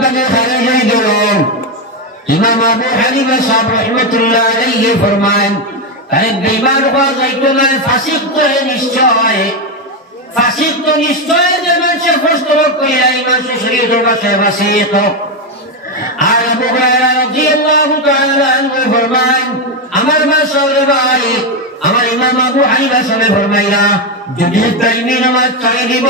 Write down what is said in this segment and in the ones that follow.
তাকে খারিজ হয়ে গেল। ইমাম আবু হানিফা সাহেব রাহমাতুল্লাহ আলাইহি ফরমান, আরে বেঈমান হওয়া যাইতো না, ফাসিক তো নিশ্চয়, ফাসিক তো নিশ্চয় যে মানুষের ফস্তরক কইরা ইমান শরীয়তের ভাষায় ফাসিক। আর আবু হুরায়রা রাদিয়াল্লাহু তাআলা আনহু ফরমান, আমার মাশাআল্লাহ ভাই, আমার ইমাম আবু হানিফা সাহেব ফরমাইরা, যদি তাইমি নামাজ ছাড়ি দিব,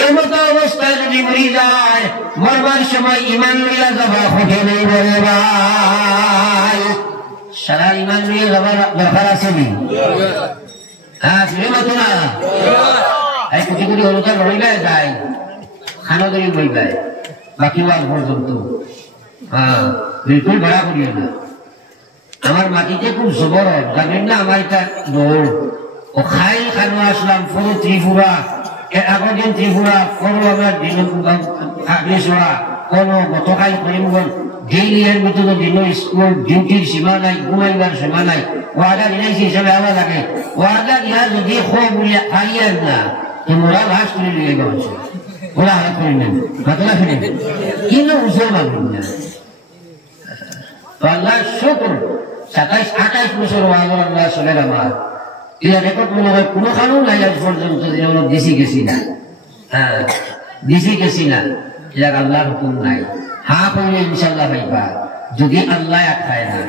এর মতো অবস্থায় যদি মরি যায়, মরবার সময় ইমান লইয়া যাবা হতে নেই বলে ভাই। সারা ইমান লইয়া যাবার দরকার আছে নি? হ্যাঁ, শুনে মতো না এই কোটি কোটি অনুদান রইবে যায়, খানা ধরি বইবে বাকি ওয়াজ পর্যন্ত। হ্যাঁ, বিলকুল ভাড়া করিও না। আমার মাটিতে খুব জবর, জানেন না? আমার এটা দৌড় ও খাই খানো আসলাম পুরো ত্রিপুরা, এর আগের দিন ত্রিপুরা পুরো আমার দিন কোনো গতকাল করিমগঞ্জ ডেইলিয়ার ভিতরে দিন স্কুল ডিউটির সীমা নাই, ঘুমাইবার সীমা নাই। ওয়াদা দিনাইছি হিসাবে আমার লাগে, ওয়াদা দিনা যদি বলিয়া হারিয়ার না তোমরা ভাস করে নিয়ে গেছ, ওরা হাত করে নেন ঘটনা ফিরে কিন্তু উৎসব মানবেন না। আল্লাহ শুকর 27-28 বছর আল্লাহ চলে আমার এটা রেকর্ড মনে হয় কোনো কারণ নাই আজ পর্যন্ত দিছি গেছি না। হ্যাঁ, দিছি গেছি না, এটা আল্লাহর হুকুম নাই। হ্যাঁ করলে ইনশাল্লাহ পাইবা, যদি আল্লাহ খায় না।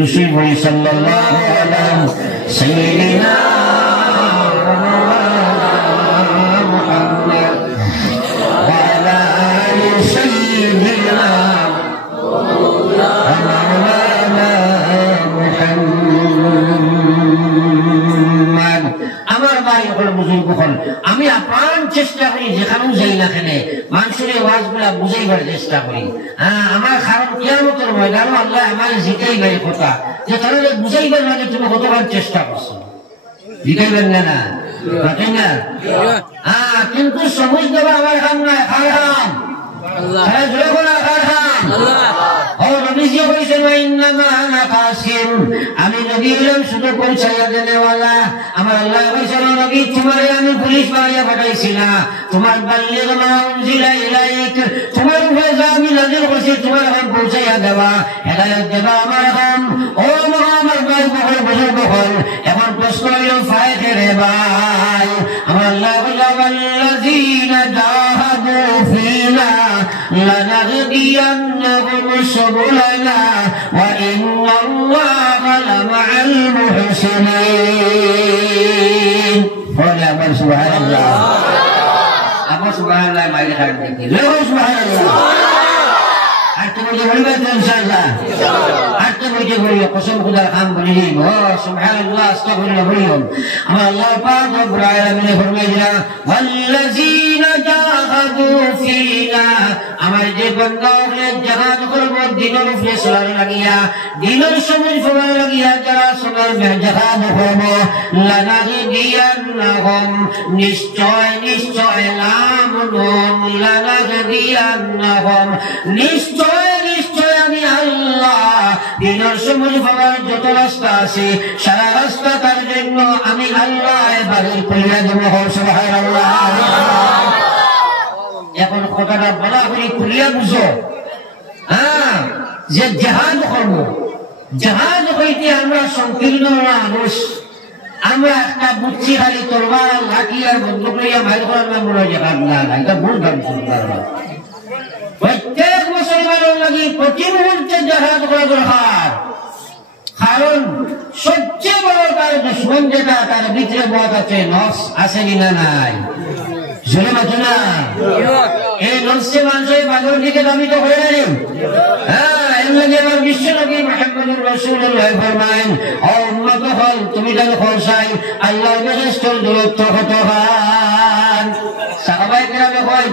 রসুল বলি সাল্লাল্লাহু আলাইহি সাইয়্যিদিনা মুহাম্মদ ওয়া আলা আলি সাইয়্যিদিনা মাওলানা মুহাম্মদ। আমার ভাই হল বুজুর্গ হল, আমি আপ্রাণ চেষ্টা করি যেখানেও যাই না খেলে মানুষের ওয়াজ গুলা বুঝাইবার চেষ্টা করি। হ্যাঁ, আমার কারণ কিয়ামতের ময়দানে আল্লাহ আমার জিতাইবার কথা যে তাহলে বুঝাইবার লাগে তুমি কতবার চেষ্টা করছো, জিতাইবেন না না ঘটেন না। হ্যাঁ, কিন্তু সবুজ দেবা আমার কাম নাই, কার কাম? আমি নবী শুধু পৌঁছাইয়া দেনেওয়ালা। আমার আল্লাহ নবী তোমারে আমি পুলিশ মারিয়া পাঠাইছি না, তোমার বাল্যে তোমার উপরে যা আমি নাজিল করছি তোমার এখন পৌঁছাইয়া দেওয়া, হেদায়ত দেওয়া আমার এখন। ও আমার ভাই বহল বুজুর্গ হল, এখন প্রশ্ন হইল ফায় ফেরে ভাই। আমার আল্লাহ ওয়াল্লাযীনা জাহাদু ফীনা লানাহদিয়ান্নাহুম সুবুলানা ওয়া ইন্নাল্লাহা লামাআল মুহসিনিন। বলে আমার সুবহানাল্লাহ, আমার সুবহানাল্লাহ মাইলে খান দেখি লো সুবহানাল্লাহ। আর তুমি যে বলবে তো ইনশাআল্লাহ, আর তুমি যে বলবে কসম খোদার কাম বলে দিব সুবহানাল্লাহ আস্তাগফিরুল্লাহ বলিও। আমার আল্লাহ পাক রব্বুল আলামিন ফরমাইলেন ওয়াল্লাযীনা জাহাদু ফীনা, আমার যে বান্দাকে জিহাদ করব দ্বীনের উপরে চলার লাগিয়া, দ্বীনের সময় ফলার লাগিয়া যারা চলার জিহাদ করব লানাহদিয়ান্নাহুম, নিশ্চয় নিশ্চয় লাম নুন লানাহদিয়ান্নাহুম, নিশ্চয় নিশ্চয় আমি আল্লাহ দ্বীনের সময় ফলার যত রাস্তা আছে সারা রাস্তা তার জন্য আমি আল্লাহ বাড়ির কইরা দেব। সুবহানাল্লাহ। এখন কথাটা বলা করি খুলিয়া বুঝো। হ্যাঁ, যে জিহাদ করব, জিহাদ হইতে আমরা সংকীর্ণ মানুষ, আমরা একটা বুঝছি খালি তরবার লাঠি আর বন্দুক লইয়া মাইল করার নাম বলে জিহাদ না, এটা ভুল ভাবছি। প্রত্যেক মুসলমানের লাগি প্রতি মুহূর্তে জিহাদ করা দরকার, কারণ সবচেয়ে বড় তার দুশ্মন যেটা তার ভিতরে বধ আছে, নফস আছে কিনা নাই? জোরে মাত্র না, এই নফসে মানুষের বাজার দিকে দাবিত হয়ে গেলেন। হ্যাঁ, এর লাগে আমার বিশ্ব নবী মুহাম্মদুর রাসূলুল্লাহ ফরমায়েন, ও উম্মত হল তুমি যেন খোলসাই আল্লাহর বেহেশতের দূরত্ব হতে পান। সাহাবায়ে কেরামে কয়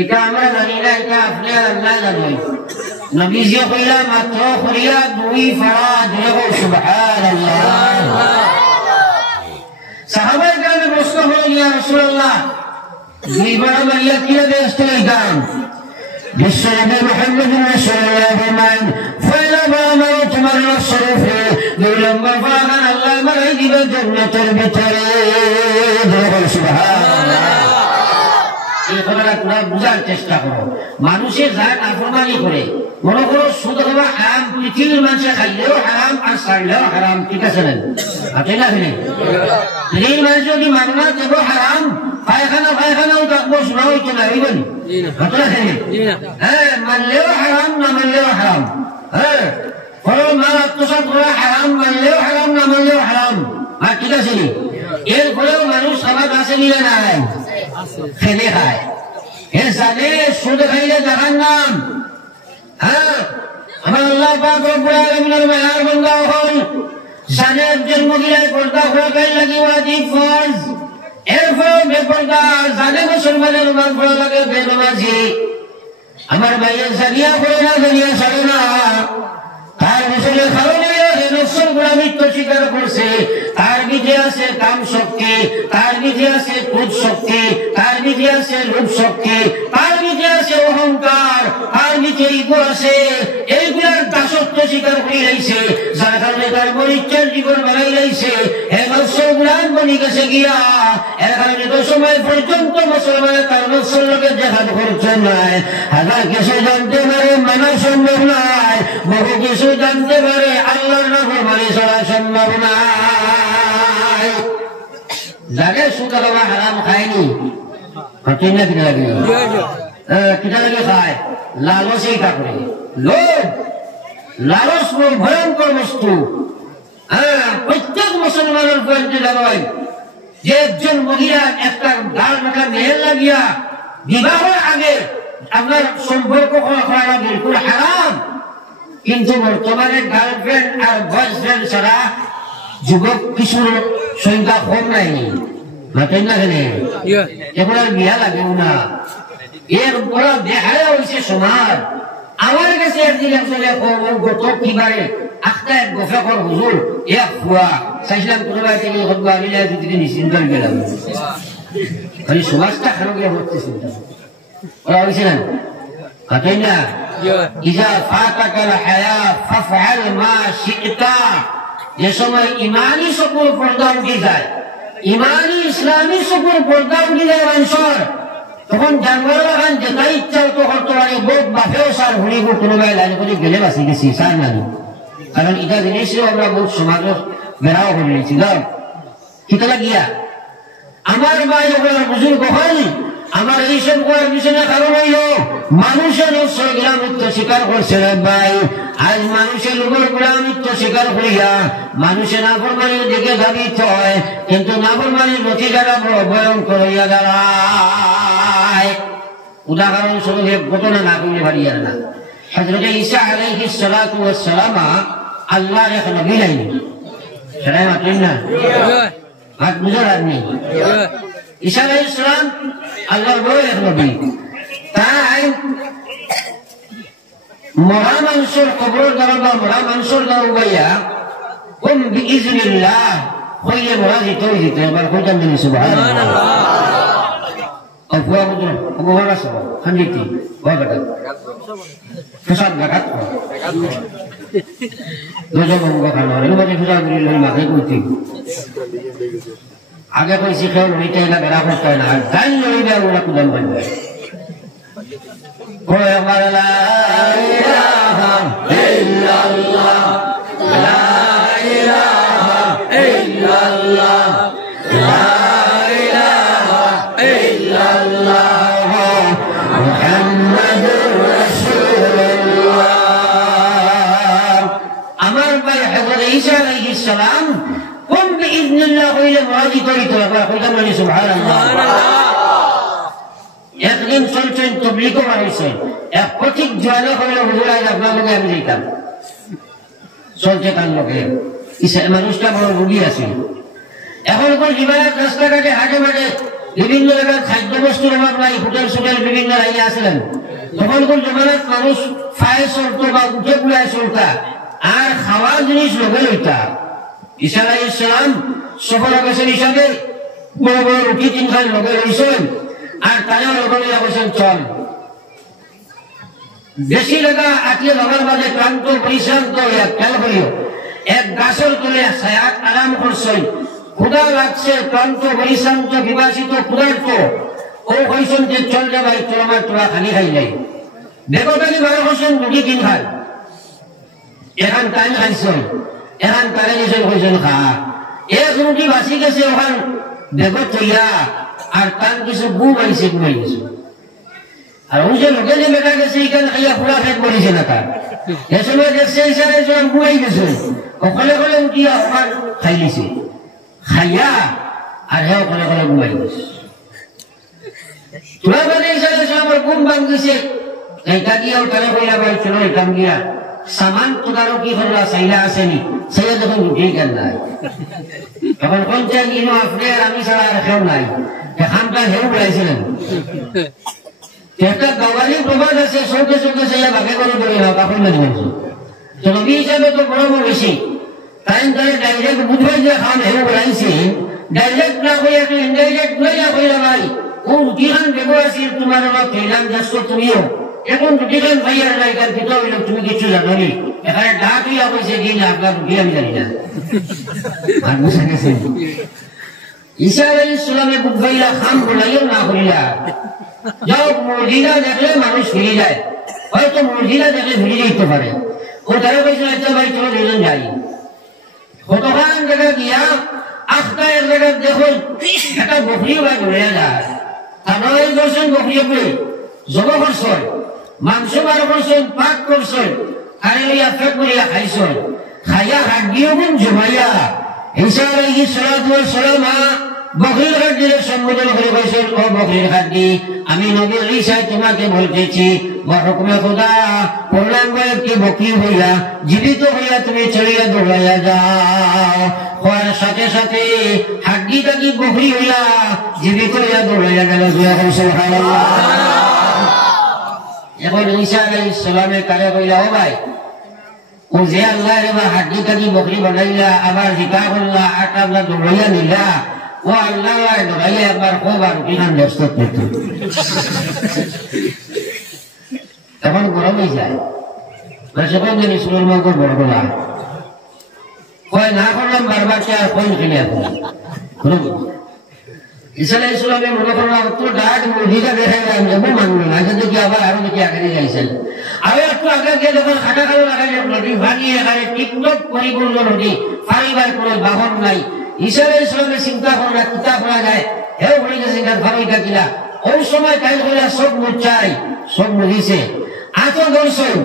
এটা আমরা জানি না, এটা আপনি আল্লাহ জানেন। নবীজি কইলা মাত্র করিয়া দুই ফাড়া জোরে সুবহানাল্লাহ। সাহাবায়ে কেরামের প্রশ্ন হলো ইয়া রাসূলুল্লাহ দুই ফাড়া মারিয়া কি বেহেশতে যাইতাম? বিশ্বনবী মুহাম্মদুর রাসূলুল্লাহ ফরমায়েন ফাইলামা মাউত মারিয়া শরীফে দুই নম্বর ফাড়া আল্লাহ মারাই দিবে জান্নাতের ভিতরে। জোরে সুবহানাল্লাহ। এই কথাটা তোমরা বুঝার চেষ্টা করো। মানুষের যা নাফরমানি করে, মনে করো সুদ খাওয়া হারাম, পৃথিবীর মানুষে খাইলেও হারাম আর ছাড়লেও হারাম, ঠিক আছে না? আছে না? পৃথিবীর মানুষ যদি মাননা দেব হারাম, পায়খানাও থাকবো, শোনা হইতো না, হইবেন? হ্যাঁ, মানলেও হারাম, না মানলেও হারাম। হ্যাঁ, মাল আত্মসাৎ করা হারাম, মানলেও হারাম, না মানলেও হারাম। আর ঠিক আছে, এরপরেও মানুষ খাবার কাছে নিয়ে নাই, ফেলে খায়। এ জানে সুদ খাইলে জাহান্নাম। হ্যাঁ, আমার আল্লাহ পাক রব্বুল আলামিনের মায়ার বান্দা হল, জানে একজন মহিলায় পর্দা করা লাগি ওয়াজিব ফরজ, এরপরেও বেপর্দা, জানে মুসলমানের নামাজ পড়া লাগে বেনামাজি। আমার ভাইয়ের জানিয়া পড়ে না, জানিয়া ছাড়ে না, তার মুসলের কারণে নফসের গোলামিত্ব স্বীকার করছে। তার বিধে আছে কাম শক্তি, তার বিধে আছে ক্রোধ শক্তি, তার বিধে আছে লোভ শক্তি, তার বিধে আছে অহংকার, তার বিধে ইগো আছে। এইগুলার দাসত্ব স্বীকার করে লাইছে, যার কারণে তার পরিচয় জীবন বানাই লাইছে। এই নফসের গোলাম বনি গেছে গিয়া, এর কারণে তো সময় পর্যন্ত মুসলমানের তার নফসের লোকে দেখার খরচ নাই। হাজার কিছু জানতে পারে, মানা সম্ভব নাই। বহু কিছু জানতে পারে, আল্লাহর নাফরমানি ছাড়া সম্ভব নাই। যারা সুদ খাওয়া হারাম খায়নি, কিটা লাগে খায়? লালচ। এইটা করে লোভ, লালচ ভয়ঙ্কর বস্তু। হ্যাঁ, প্রত্যেক মুসলমানের পয়েন্টে জানাই যে একজন মহিলা একটা গাল মাথা মেহের লাগিয়া বিবাহের আগে আপনার সম্পর্ক করা বিলকুল হারাম। কিন্তু বর্তমানে গার্লফ্রেন্ড আর বয়ফ্রেন্ড ছাড়া যুবক কিছুর সংখ্যা কম নাই, মাতেন না খেলে এখন আর বিয়া লাগেও না। এর বড় দেখায় হয়েছে সমাজ। আমার কাছে একদিন আসলে গত কিবারে একটা এক গফা কর হুজুর এক ফুয়া চাইছিলাম কোনোবাই থেকে হতবাড়িলে দুদিকে নিশ্চিন্ত হয়ে গেলাম। খালি সমাজটা খারাপ গিয়ে হচ্ছে চিন্তা ওরা হয়েছে না, মাতেন না? ইজা ফাতাকাল হায়া ফাফআল মা শি'তা। যে সময় ইমানি সকল পর্দা উঠে যায়, ইমানি ইসলামী সকল পর্দা উঠে যায় মানুষের, তখন জানবার লাগান যেটা ইচ্ছা তো করতে পারে। বোধ বাপেও সার ঘুরিব কোনোবাই লাইন করে গেলে বাঁচি গেছি সার নানি। কারণ এটা জিনিসও আমরা বহুত সমাজের বেড়াও করে নিয়েছি। কিতলা গিয়া আমার ভাই ওগুলো বুঝুন কখন আমার এইসব করার পিছনে কারণ হইল মানুষের গোলামিত্ব স্বীকার করছে রে ভাই। আজ মানুষের উপর গোলামিত্ব স্বীকার করিয়া মানুষের নাফরমানির দিকে ধাবিত হয়, কিন্তু নাফরমানির নথি দ্বারা ভয়ঙ্কর হইয়া দাঁড়ায়। উদাহরণ স্বরূপ ঘটনা না করলে পারিয়ার না। হযরত ঈসা আলাইহিস সালাতু ওয়াস সালাম আল্লাহর এক নবী লাইনি, সেটাই মাত্রেন না হাত বুঝার আপনি। ঈসা আলাইহিস সালাম আল্লাহর বড় এক নবী। তাই মরা মানুষের কবর দ্বারা বা মরা মানুষের দ্বারা উবাইয়া কুম বিইজনিল্লাহ হইলে মরা যেতেই যেতে। এবার কইতাম জানি সুবহানাল্লাহ। অপুয়া বুঝল অপবার আছে খান্ডিতি ওয়াগাটা প্রসাদ গাঘাত দুজন অঙ্গ খানো এর মধ্যে প্রসাদ লই মাকে কইতি আগে কইছি কেউ লইতে না বেড়া করতে না, আর গান লইবে ওরা কুদাম বলবে। লা ইলাহা ইল্লাল্লাহ, লা ইলাহা ইল্লাল্লাহ, লা ইলাহা ইল্লাল্লাহ মুহাম্মাদুর রাসূলুল্লাহ। আমার ভাই হযরত ঈসা আলাইহিস সালাম কোন বিইজনিল্লাহ হইলে মুরাদি করিত কইতাম বলি সুবহানাল্লাহ। একদিন চলছেন তবলিগ বানাইছে, এক প্রতীক জোয়ানো হইলে হুজুর আজ আপনার লোকে আমি যেতাম চলছে তার লোকে। মানুষটা বড় রুগী আছে। এখন জীবনের রাস্তাঘাটে হাটে মাঠে বিভিন্ন জায়গার খাদ্য বস্তুর অভাব নাই, হোটেল সুটেল বিভিন্ন লাইনে আসলেন। তখন কোন জমানার মানুষ ফায়ে চলতো বা উঠে পুড়ায় চলতা, আর খাওয়ার জিনিস লগে লইতা। ঈসা আলাইহিস সালাম সফল গেছেন হিসাবে বড় বড় রুটি তিনখান লগে লইছেন, আর তারা লগে লইয়া বলছেন চল। বেশি লাগা আটলে লগার বাদে ক্লান্ত পরিশ্রান্ত হইয়া খেয়াল করিও এক গাছের তলে ছায়াত আরাম করছেন। ক্ষুধা লাগছে, ক্লান্ত পরিশ্রান্ত বিভাসিত ক্ষুধার্ত। ও কইছেন যে চল যা ভাই চল আমার তোরা খালি খাই যাই দেখো তাহলে বারো হোসেন রুটি কিন খান এখান টাইম খাইছেন এখান তারে গেছেন কইছেন খা এক রুটি বাঁচি গেছে ওখান দেখো তৈয়া আর তার কিছু গু মারিছে ঘুমাই গেছে আর ওই যে লোকে যে বেটা গেছে এখানে খাইয়া পুরা ফেট করেছে না তার এ সময় দেখছে হিসাবে ঘুমাই গেছে কলে কলে উঠিয়া ওখান খাই লিছে খাইয়া আর হ্যাঁ কলে কলে ঘুমাই গেছে তোরা মানে হিসাবে আমার ঘুম ভাঙতেছে এইটা গিয়া তারা কইলা ভাই চলো এখান গিয়া সামান তোদারও কি হল্লা সাইলা আসেনি সাইয়া যখন উঠেই গেল নাই তখন কোনটা গিয়ে আপনি আর আমি ছাড়া আর কেউ নাই এখানটা হেউ বলাইছিলেন একটা গাওয়ালি প্রবাদ আছে সৌকে সৌকে সাইয়া ভাগে করে পড়ে না তখন না বলছো তো নবী হিসাবে তো বড় বড় বেশি তাই তাহলে ডাইরেক্ট বুঝবাই যে খান হেউ বলাইছে ডাইরেক্ট না হয়ে একটু ইনডাইরেক্ট লইয়া কইলা ভাই ও উঠিখান বেগো আছে তোমার আমার ফেলাম যাচ্ছ তুমিও এখন রুটিখান ভাইয়ার নাই কার কিতা হইল তুমি কিছু জানো নি এখানে ডাক হইয়া কইছে কি না আপনার রুটি আমি জানি না আর বুঝা গেছে ঈসা আলাইহিস সালামে বুঝাইলা খাম বলাইও না কইলা যাও মুজিজা দেখলে মানুষ ফিরে যায় হয়তো মুজিজা দেখলে ফিরে যেতে পারে ও তারা কইছে আচ্ছা ভাই চলো দুজন যাই কতখান জায়গা গিয়া আখটা এক জায়গা দেখো একটা বকরি বা ঘুরে যায় তারপরে বলছেন বকরি বকরি জব করছেন মাংস বার করছেন পাক করছেন আর ওই আফেক করিয়া খাইছেন খাইয়া হাড্ডিও গুণ জমাইয়া ঈসা আলাইহিস সালাতু ওয়াস সালাম বকরির হাড্ডির সম্বোধন করে কইছেন ও বকরির হাড্ডি আমি নবী ঈসা তোমাকে বলতেছি হুকুমে খোদা পূর্ণাঙ্গ একটি বকরি হইয়া জীবিত হইয়া তুমি চলিয়া দৌড়াইয়া যাও হওয়ার সাথে সাথে হাড্ডিটা কি বকরি হইয়া জীবিত হইয়া দৌড়াইয়া গেল সুবহানাল্লাহ এখন ঈসা আলাইহিস সালামে কারে কইলা ও ভাই ও যে আল্লাহ রে বা হাড্ডিটা কি বকরি বানাইলা আবার জিকা করলা আটা না দৌড়াইয়া নিলা ও আল্লাহ দৌড়াইয়া একবার কবার কিখান ব্যস্ত করতে তখন গরম হয়ে যায় সেখান থেকে সুরের মঙ্গ বড় বলা কয় না করলাম বারবার আর কোন কিনে ঈসা আলাইহিস সালামের মনে করলাম তো ডাক মুজিজা দেখাইলাম যাবো মানবে না দেখি আবার আরো দেখি আগে যাইছেন আবার একটু আগে গিয়ে যখন খাটা খালো লাগাই নদী ভাঙিয়ে এখানে টিকটক পরিপূর্ণ নদী পারিবার কোনো বাহন নাই ঈসা আলাইহিস সালামের চিন্তা করে না কিতাব করা যায় হেও বলে গেছে ভাবিটা কিনা ওই সময় কাইল কইলা সব মুচাই সব মুজিছে আতো দর্শন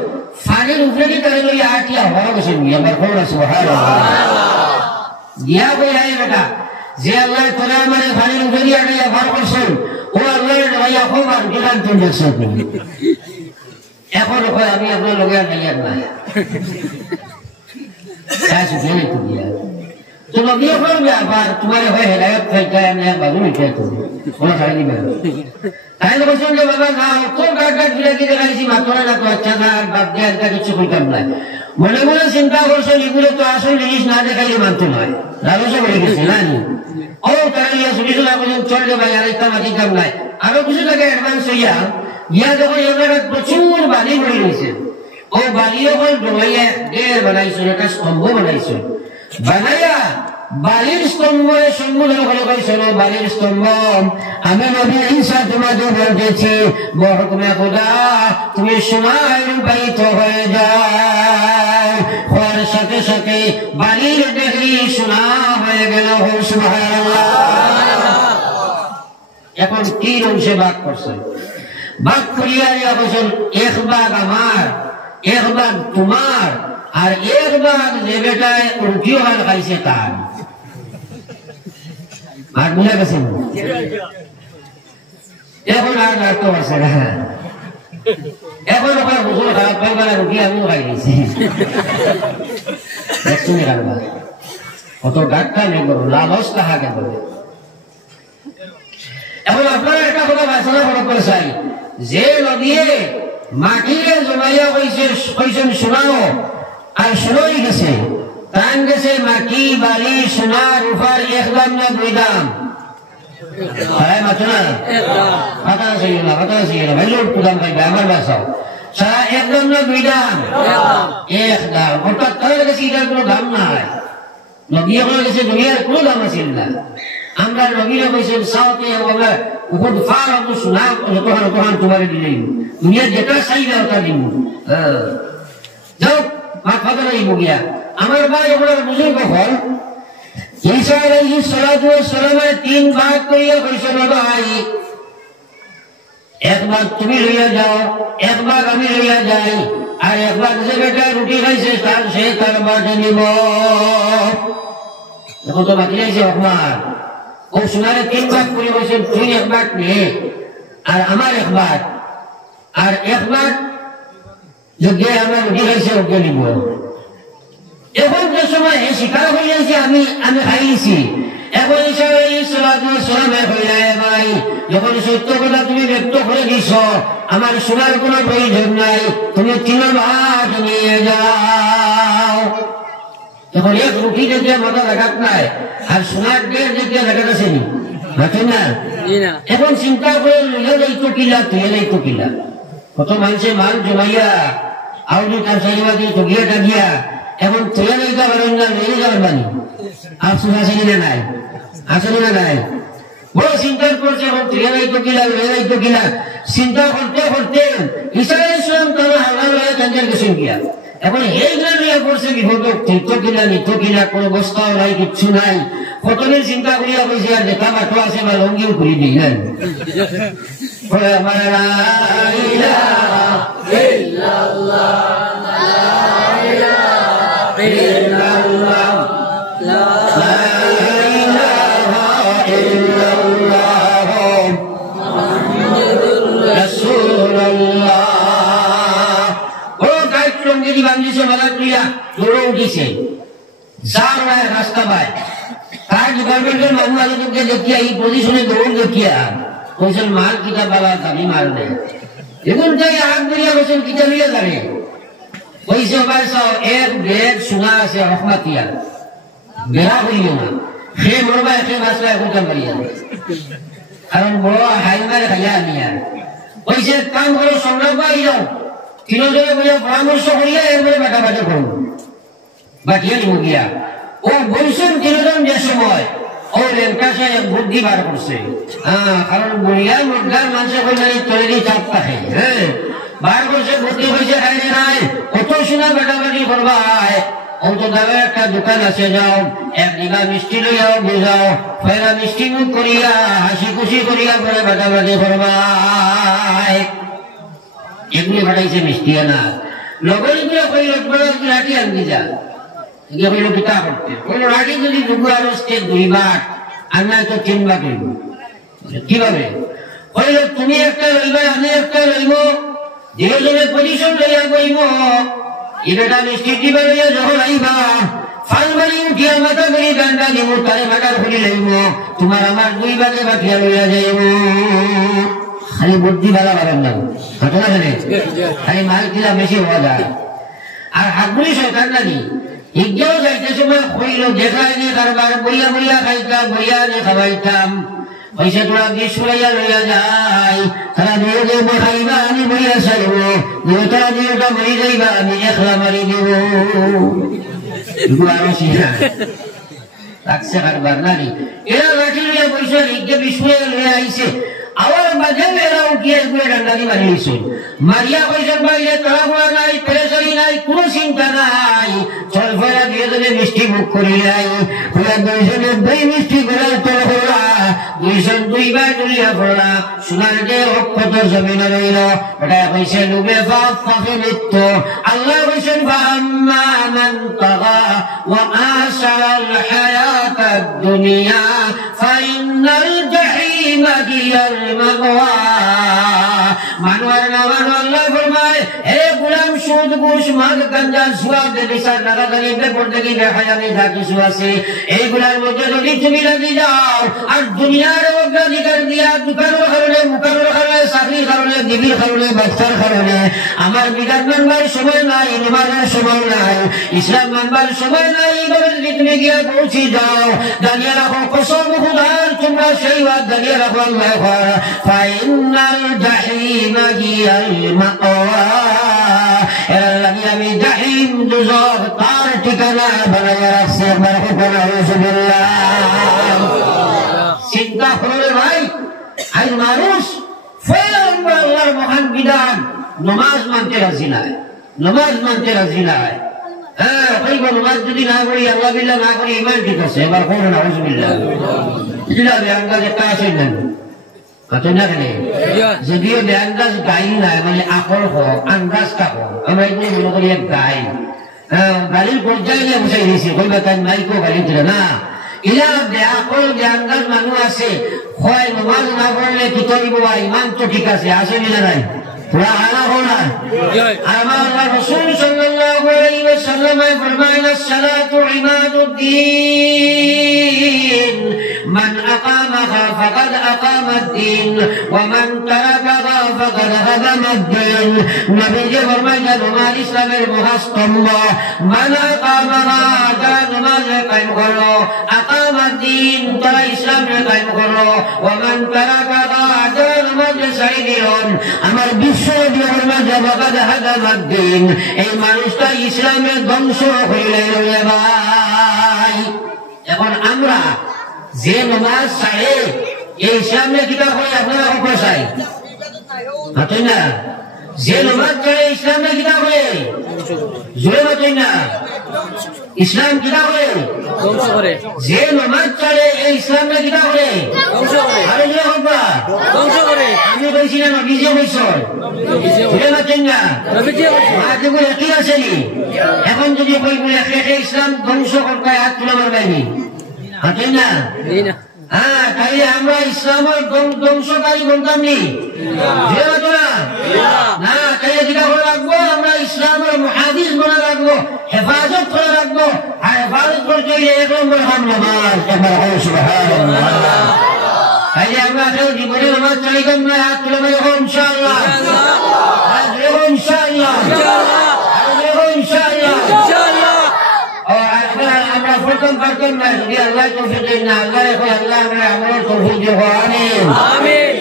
ফানির উপরে তারে লইয়া আটিয়া হওয়া গেছে আমার খবর আছে দিয়া কই আই বেটা যে আল্লাহ তোরা মানে ফানির উপরে আটিয়া ভার করছেন ও আল্লাহ লইয়া খবর কিরান তুমি দেখছেন এখন কয় আমি আপনার লগে নাই আর নাই কাজ গেলে তো দিয়া তো নবী করবে আবার তোমার হয়ে হেদায়েত খাইতে আমি বাবু নিতে তো কোন খাই দিবে তাই বলছেন যে বাবা না তো গাড় ফিরে গিয়ে দেখাইছি মাত্র না তো আচ্ছা না বাদ দিয়ে আর কিছু কইতাম না মনে মনে চিন্তা করছেন এগুলো তো আসল জিনিস না দেখাইলে মানতে নয় লালসা বলে গেছে না ও তারা ইয়া শুনেছিল বলছেন চল যে ভাই আর একটা মাটি কাম নাই আরো কিছু টাকা অ্যাডভান্স হইয়া ইয়া যখন এবার প্রচুর বালি পড়ে রয়েছে ও বালিও বল ডোবাইয়া ডের বানাইছিল একটা স্তম্ভ বানাইছিল বানাইয়া বালির স্তম্ভে সম্বোধন করে কইছিল বালির স্তম্ভ আমি নবী ঈসা তোমাকে বলতেছি বরকমে খোদা তুমি সময় রূপায়িত হয়ে যাও হওয়ার সাথে সাথে বালির দেখি সোনা হয়ে গেল সুবহানাল্লাহ এখন তিন অংশে ভাগ করছে ভাগ করিয়া ইয়া বলছেন এক ভাগ আমার এক ভাগ তোমার আর এক ভাগ যে বেটায় উঠিও হাল খাইছে তার আর বুঝা গেছে এখন আর রাখতে পারছে না এখন ওখানে বুঝলো খারাপ পাইবার রুটি আমিও খাই গেছি শুনে রাখবা কত ডাক্তার নেই করো লালস তাহাকে বলে এখন আপনারা একটা কথা বাসনা মনে করে চাই যে নদীয়ে মাটিরে জমাইয়া কইছেন শোনাও আর শোনাই গেছে টান গেছে মাটি বালি সোনা রূপার এক দাম না দুই দাম মাত্র না কথা আছে ভাই লোক দাম খাইবে আমার বাসাও সারা এক দাম না দুই দাম এক দাম অর্থাৎ তাদের কাছে এটার কোনো দাম নাই নবী হয়ে গেছে দুনিয়ার কোনো দাম আছে না আমরা নবীরা কইছেন সাউতে ওখান ফার অত শোনা তখন তোমার দিলেই দুনিয়া যেটা চাইবে ওটা দিব যাও মাথা ধরাইব গিয়া আমার ভাই ওনার বুঝুন কখন ঈসা আলাইহিস সালাতু ওয়াস সালামের 3 ভাগ করিয়া কইছেন ভাই এক ভাগ তুমি লইয়া যাও এক ভাগ আমি লইয়া যাই আর এক ভাগ যে বেটা রুটি খাইছে তার সে তার বাটে নিব এখন তো বাকি আছে অকমান ও সোনারে 3 ভাগ করে কইছেন তুই এক ভাগ নে আর আমার এক ভাগ আর এক ভাগ যে আমার রুটি খাইছে ওকে নিব এখন যে সময় শিকার হইয়াছে আমি খাইছি এখন ভাই যখন সত্য কথা তুমি ব্যক্ত করে দিছ আমার শোনার কোন প্রয়োজন নাই তুমি 3 ভাগ নিয়ে যাও তখন এক রুটি দেখে মাথা দেখাত নাই আর সোনার ডের দেখে দেখাত আসেনি বুঝছেন না এখন চিন্তা করে লইয়া যাইতো কিলা তুই যাইতো কিলা কত মানুষে মাল জমাইয়া আউলি তার সাইবা দিয়ে টগিয়াটা গিয়া এখন তুলে লইতে পারেন না লইয়ে যাবেন বানি আফসোস আসেনি না নাই আসেনি না নাই বড় চিন্তা করছে এখন তুলে লইতো কিলা লইয়ে যাইতো কিলা চিন্তা করতে করতে ঈসা আলাইহিস সালাম তারা হাওলা লইয়া তাদের গেছেন গিয়া এখন এই লইয়া করছে বিপদ তীর্থ কিলা নিত কিলা কোনো বস্তাও নাই কিচ্ছু নাই প্রথমে চিন্তা করিয়া কইছে আর দেখা বাটো আছে বা লঙ্গিও করে দিলেন আমার লা ইলাহা ইল্লাল্লাহ রাস্তা পায় তার ডিপার্টমেন্টের মানুষকে দেখিয়া এই পজিশনে দৌড় দেখিয়া কইছেন মাল কিতাব বালা দামি মাল দেয় এখন তাই আগ বেরিয়া বলছেন কিতাব নিয়ে যাবে কইছে ভাই চাও এক ব্যাগ সোনা আছে রহমাতিয়া বেড়া করিও না সে মরবা একে মাছলা এখন মারিয়া কারণ বড় হাইমারে খাইয়া আনিয়া কইছে কাম করো সংগ্রাম পাই যাও 3 জনে বলে পরামর্শ করিয়া এরপরে বাটা বাটা করুন বাটিয়া নিব গিয়া ও বলছেন 3 জন যে সময় ও রেলকা সাহেব বুদ্ধি বার করছে কারণ বলিয়া মুদ্রার মানুষের কইলে তৈরি চাপ থাকে হ্যাঁ বার করছে বুদ্ধি হয়েছে খাইলে নাই কত সোনা বাটাবাটি করবা ও তো দাবে একটা দোকান আছে যাও 1 ডিগা মিষ্টি লইয়াও বুঝাও ফেরা মিষ্টি মুখ করিয়া হাসি খুশি করিয়া পরে বাটাবাটি করবা এগুলি বাটাইছে মিষ্টি আনা লগরিগুলো কইল লাঠি আনবি যা গিয়ে কইল পিতা করতে কইল লাঠি যদি দুবার আসতে 2 বার আর না তো 3 বার কইব কিভাবে কইল তুমি একটা লইবা আমি একটা লইব যেজনে পজিশন লইয়া কইব এটা মিষ্টি দিবা লইয়া যখন আইবা ফালবাড়ি উঠিয়া মাথা করি ডান্ডা দিব তারে মাথার খুলি লইব তোমার আমার 2 ভাগে বাটিয়া লইয়া যাইব খালি বুদ্ধি ভালো পারেন না ঘটনা জানে খালি মাল কিলা বেশি হওয়া যায় আর হাতগুলি সরকার নাকি ইজ্ঞাও যাইতে সময় হইল দেখায়নি কারবার বইয়া বইয়া খাইতাম বইয়া নে খাওয়াইতাম পয়সা তোরা বিষ লইয়া লইয়া যায় তারা নিয়োগে খাইবা আমি বইয়া চাইব তারা নিয়োগটা মরি যাইবা আমি একলা মারি দিব আরো শিখা লাগছে কারবার নানি এরা লাঠি লইয়া পয়সা ইজ্ঞে বিষ লইয়া আইছে আবার মাঝে মেয়েরা উঠিয়ে এগুলো ডান্ডানি মারিয়েছে মারিয়া পয়সার বাইরে তাড়াহুড়া নাই প্রেসারি নাই কোনো চিন্তা নাই চল ফেরা দিয়ে ধরে মিষ্টি মুখ করি নাই ওরা 2 মিষ্টি করে তোর হলা 2 বার তুলিয়া পড়লা সোনার যে অক্ষত জমিনে রইল ওটা কইছে ডুবে পাপ পাপে মৃত্যু আল্লাহ কইছেন ফাআম্মা মান তাগা ওয়া আশারাল হায়াতাদ দুনিয়া ফাইন্নাল জাহিমা হিয়াল মাওয়া মানওয়ার নামান আল্লাহ ফরমায় হে গোলাম সুদ ঘুষ মদ গাঁজা জুয়া বেবিচার নাগাদানি বেপরদেগি বেহায়ানি যা কিছু আছে এইগুলার মধ্যে যদি তুমি লাগি যাও আর দুনিয়ার অগ্রাধিকার দিয়া দোকানের কারণে মুখানোর কারণে চাকরির কারণে বিবির কারণে বাচ্চার কারণে আমার বিরাট মানবার সময় নাই ইমানের সময় নাই ইসলাম মানবার সময় নাই এইভাবে যদি তুমি গিয়া পৌঁছে যাও দাঁড়িয়ে রাখো কসম খুদার তোমরা সেই বাদ দাঁড়িয়ে রাখো আল্লাহ ফাইনাল জাহিমা হিয়াল মাওয়া আমি জাহিম দুজখ তার ঠিকানা বানাইয়া রাখছি একবার হুকুম আউযুবিল্লাহ চিন্তা করলে ভাই আজ মানুষ আল্লাহর মহান বিধান নমাজ মানতে রাজি নাই, নমাজ মানতে রাজি নাই। হ্যাঁ কইব নমাজ যদি না করি আল্লাহ বিল্লাহ না করি ইমান ঠিক আছে, এবার করো না আউযুবিল্লাহ ইলা বেআন্দাজ একটা আছে না কত না কেন যদিও বেআন্দাজ গাই নাই মানে আকল হোক আন্দাজটা হোক আমরা এগুলো মনে করি এক গাই গাড়ির পর্যায়ে নিয়ে বসাই দিয়েছি কইবা তাই মাইকো গাড়ি দিলে না ইলা বেআকল বেআন্দাজ মানুষ আছে হয় নমাজ না পড়লে কি করিব ইমান তো ঠিক আছে আসে মিলে নাই थोड़ा आना होना हमारा रसूल सल्लल्लाहु अलैहि वसल्लम फरमाया الصلاة عماد الدين من أقامها فقد أقام الدين ومن تركها فقد هدم الدين نبي फरमाया नमाज इस्लामेर महास्तंभ من أقامها তারা নামাজ কায়েম করলো أقام الدين তারা ইসলামের কায়েম করলো ومن تركها তারা নামাজ ছাড়ি দিল আমার এই মানুষটা ইসলামের ধ্বংস হইলে ভাই। এখন আমরা যে নমাজ ছাড়ে এই ইসলামের কিতাব হয় আপনারা চাই হাতই না, যে নমাজ ছাড়ে ইসলামের কিতাব হয় জোরে হাতই না, ইসলাম কিতাব হয় যে নমাজ ছাড়ে এই ইসলামের কিতাব হয় আরে যে হবা ধ্বংস করে। আমি বলছি না নবীজি বলছো এখন যদি ইসলাম ধ্বংস করতে হাত তুলে মারবাইনি হাতেন না হ্যাঁ তাইলে আমরা ইসলামের ধ্বংসকারী বলতাম নি না তাইলে যেটা করে রাখবো আমরা ইসলামের মুহাফিজ বলে রাখবো, হেফাজত করে রাখবো। আর হেফাজত করতে এক নম্বর হাম নামাজ তাইলে আমরা কেউ জীবনে নামাজ চালিতাম না হাত তুলে মারি হোক ইনশাআল্লাহ ইনশাআল্লাহ ইনশাআল্লাহ আমরা প্রথম পারতাম না যদি আল্লাহ তৌফিক দেন না আল্লাহ এখন আল্লাহ আমরা আমার তৌফিক দেব আমিন আমিন।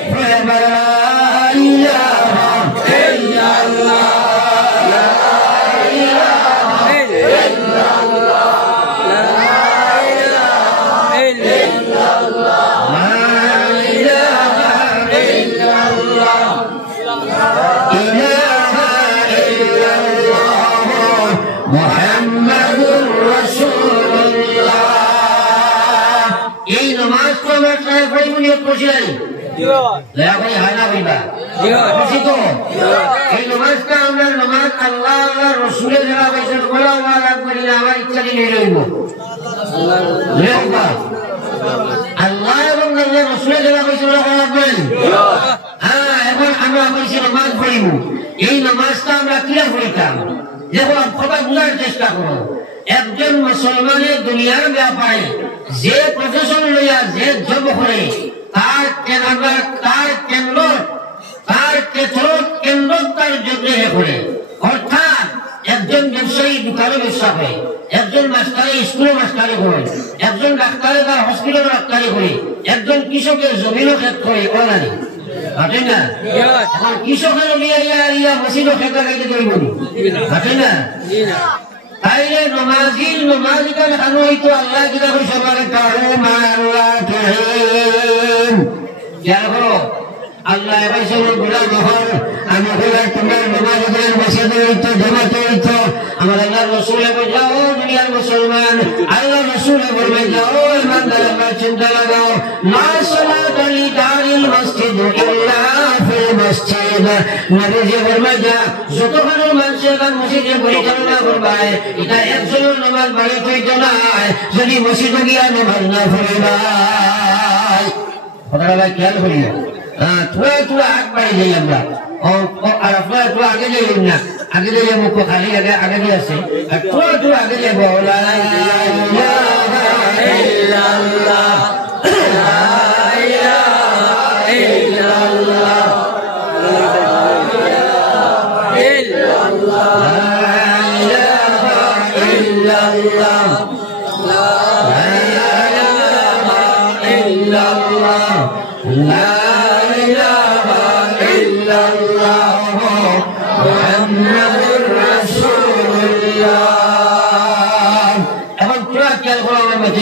আল্লাহ এবং রসুলের যারা কইছে হ্যাঁ এখন আমরা কইছি নামাজ পড়িব, এই নামাজটা আমরা কিরা পড়িতাম দেখো কথা বোঝার চেষ্টা করো। একজন মুসলমানের দুনিয়ার ব্যাপারে যে প্রফেশন লইয়া যে জব করে তার কেন্দ্র তার যোগ্য করে। অর্থাৎ একজন ব্যবসায়ী দোকানে ব্যবসা করে, একজন মাস্টারে স্কুলে মাস্টারি করে, একজন ডাক্তারে তার হসপিটালে ডাক্তারি করে, একজন কৃষকের জমিনও ক্ষেত করে ওনারি হাতে না। এখন কৃষকের মসজিদও খেতে খাইতে করব হাতে না। তাইলে নমাজিটা দেখানো হইতো আল্লাহ কিনা করে সবাই খেয়াল করো। আল্লাহ আমি তোমার নমাজের মসজিদে হইতো জমাতে হইতো আমার আল্লাহ রসুলে যাও দুনিয়ার মুসলমান আল্লাহ রসুলে বলবে যাও ইমানদার আমার চিন্তা লাগাও না সালাত লিদারিল মসজিদ ইল্লা ফিল মসজিদ। নবীজি বলবে যা যতক্ষণ মানুষ এখন মসজিদে পরিচালনা করবে এটা একজনের নামাজ বাড়ি হইতো না যদি মসজিদে গিয়া নামাজ না পড়িবা। কথাটা খেয়াল করিও थोड़ा आग बढ़ जाइए हमरा और थोड़ा आगे जाइए ना आगे जाइए मुझको खाली आगे भी ऐसे थोड़ा आगे जाइए बोला ला इलाहा इल्लल्लाह ला इलाहा इल्लल्लाह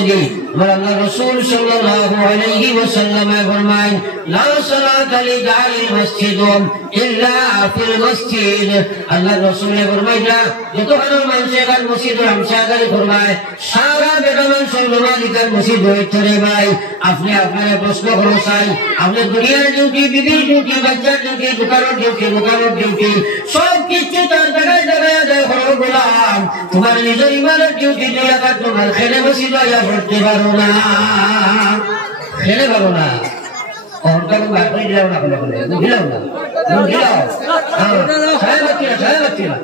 মসজিদে আমার আল্লাহ রাসূল সাল্লাল্লাহু আলাইহি ওয়াসাল্লাম ফরমায় লা সালাতা লিজারিল মসজিদ ইল্লা ফিল মসজিদ। আল্লাহ রাসূল ফরমায় যতক্ষণ মানুষ এখান মসজিদ হামসাগারি ফরমায় সারা বেগমান সর্বমালিকার মসজিদ হইতে রে ভাই। আপনি আপনার প্রশ্ন করো চাই, আপনি দুনিয়ার ডিউটি, বিবির ডিউটি, বাচ্চার ডিউটি, দোকানের ডিউটি সব কিছু তার জায়গায় জায়গায় আদায় করো গোলাম। তোমার নিজের ইমানের ডিউটি দুই আকার তোমার খেলে বসি দয়া করতে পারো না, খেলে পারো না। অহংকার বার করে দিলাম না, বুঝলাম না, বুঝলাম সাড়ে বাচ্চি না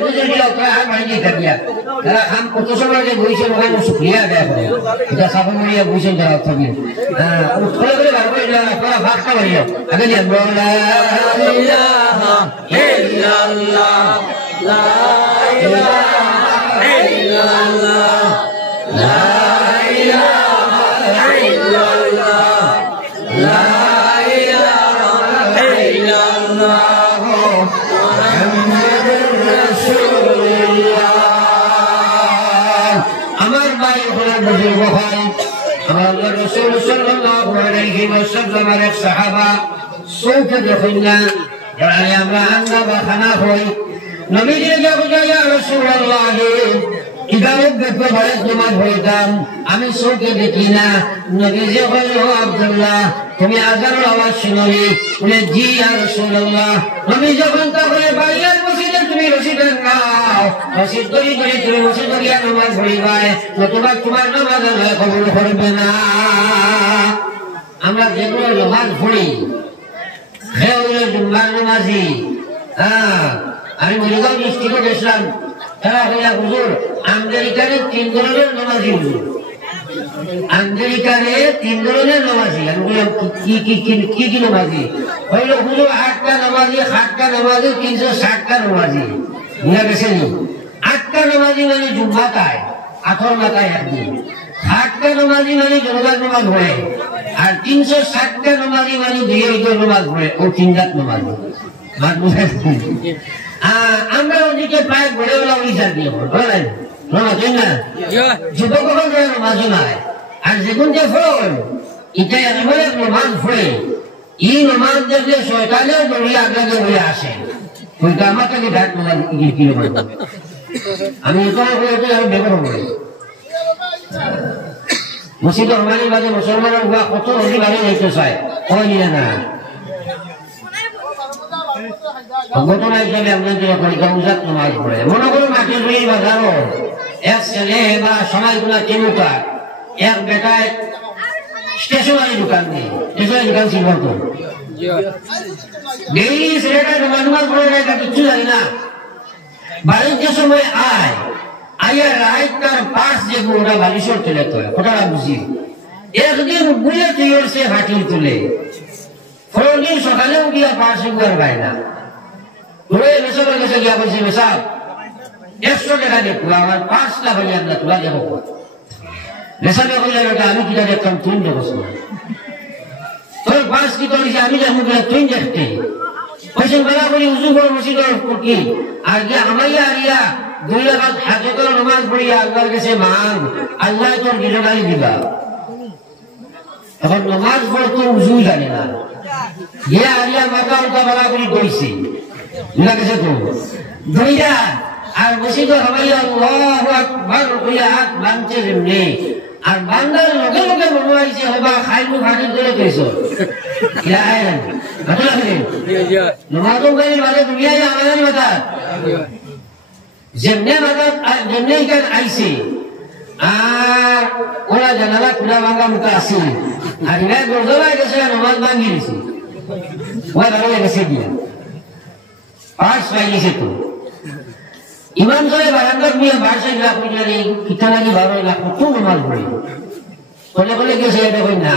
বুঝে দিলাম আর মাইনি থাকিয়া তারা খান কত সময় যে বইছে ওখানে শুক্রিয়া আদায় করে এটা সাফল মারিয়া বইছেন যারা থাকি উৎফলে করে বার করে দিলাম আপনারা ভাগটা মারিয়া আগে দিলাম লা ইলাহা ইল্লাল্লাহ লা ইলাহা ইল্লাল্লাহ লা ইলাহা ইল্লাল্লাহ লা ইলাহা ইল্লাল্লাহ মুহাম্মাদুর রাসূলুল্লাহ। আমার ভাই হলো বুজুর্গ ভাই, আমার আল্লাহ রাসূল সাল্লাল্লাহু আলাইহি ওয়াসাল্লাম এর এক সাহাবা সৌফে যখন না যারা আমরা আঙ্গা বা খানা হই নবীজি ইয়া রাসূলুল্লাহ ইবাদত করতে ভারত নামাজ পড়তাম, আমি চোখে দেখি না। নবীজি বলল আব্দুল্লাহ তুমি আযানের আওয়াজ শুনোনি? বলে জি ইয়া রাসূলুল্লাহ। নবী যখন তাহলে বাইরের মসজিদে তুমি রশিদে নাও, রশিদ ধরি ধরি তুমি রশিদ ধরিয়া নামাজ পড়িবাই, নতুবা তোমার নামাজ আল্লাহ কবুল করবে না। আমরা যেগুলো নামাজ পড়ি সে হইল জুম্মার নামাজি। আমি মরিগাঁও ডিস্ট্রিক্টে গেছিলাম, তারা হইলা হুজুর আমেরিকারে 3 ধরনের নামাজি হুজুর, আমেরিকারে 3 ধরনের নামাজি। আমি বললাম কি কি নামাজি? হইল হুজুর 8টা নামাজি, 7টা নামাজি, 360টা নামাজি। বুঝা গেছে নি? 8টা নামাজি মানে জুম্মাতায় 8 মাথায় একদিন, 7টা নামাজি মানে জোরদার নামাজ পড়ে, আর 360টা নামাজি মানে 2 নামাজ পড়ে। ও 3 রাত নামাজ আমরা ওদিকে প্রায় ঘুরে বেলা উড়িষ্যার দিয়ে বলেন নামাজ না যুবক নামাজ নাই। আর যেগুন যে ফল এটা এমন এক নামাজ পড়ে, এই নামাজ দেখলে শয়তানের দড়িয়ে আগে হয়ে আসে। ওইটা আমার কাছে ঘাট নামাজ আমি আমি ব্যবহার করি মসজিদ রহমানের মাঝে মুসলমানের হওয়া কত নদী বাড়ি হইতে চায় ওই নিয়ে না ঘটনা হিসাবে আপনাদের পরীক্ষা নামাজ পড়ে। মনে করুন মাটির বাড়ির বাজারও এক ছেলে বা সময়গুলা কেমুকা এক বেটায় স্টেশনারি দোকান নেই, স্টেশনারি দোকান ছিল তো ডেইলি ছেলেটা নামাজ পড়ে যায় কিচ্ছু জানি না। বাড়ির যে সময় আয়া রাইট তার পাশ যে ওটা বালিশর তুলে তো ওটা বুঝি একদিন বুঝে তুই সে হাঁটির তুলে পরের সকালে উঠিয়া পাশ গুয়ার গায় না মেসবের কাছে গিয়া বলছি মেসাব 100 টাকা দেখবো আমার 5টা ভাইয়া আমরা তোলা দেবো। মেসাবে বললে ওটা আমি কিনা দেখতাম তুই দেখো তোর 5 কি তোলিস আমি দেখবো তুই দেখতে পয়সা বেলা করি উজু করে মসজিদ কি আর গিয়া আমাইয়া আরিয়া 2 রাকাত হাজতের নামাজ পড়িয়া আল্লাহর কাছে মান, আল্লাহ তোর বিরোধাই দিবা। এখন নামাজ পড়তো উজু জানে না, গিয়া আরিয়া মাথা উল্টা বেলা করি দইছে বুঝা গেছে তো দইরা আর মসজিদ হবাইয়া আল্লাহু আকবার কইয়া হাত বাঁধছে যেমনি আর বান্দার লগে লগে মনে হয়েছে হবা খাইলু ফাটি করে কইছো নামাজও গাড়ি বাদে দুনিয়ায় আমাদের মাথা যেমনে মাথা যেমনে এখানে আইছে আর ওরা জানালা খুলা ভাঙা মুখে আসি আর এরা গর্দমায় গেছে নামাজ ভাঙি দিছে ওরা দাঁড়িয়ে গেছে দিয়া পাঁচ পাইছে তো ইমান করে বারান্দার নিয়ে 22 লাখ মিটারে কিতা লাগি 12 লাখ কত নামাজ পড়ে বলে বলে গেছে এটা কই না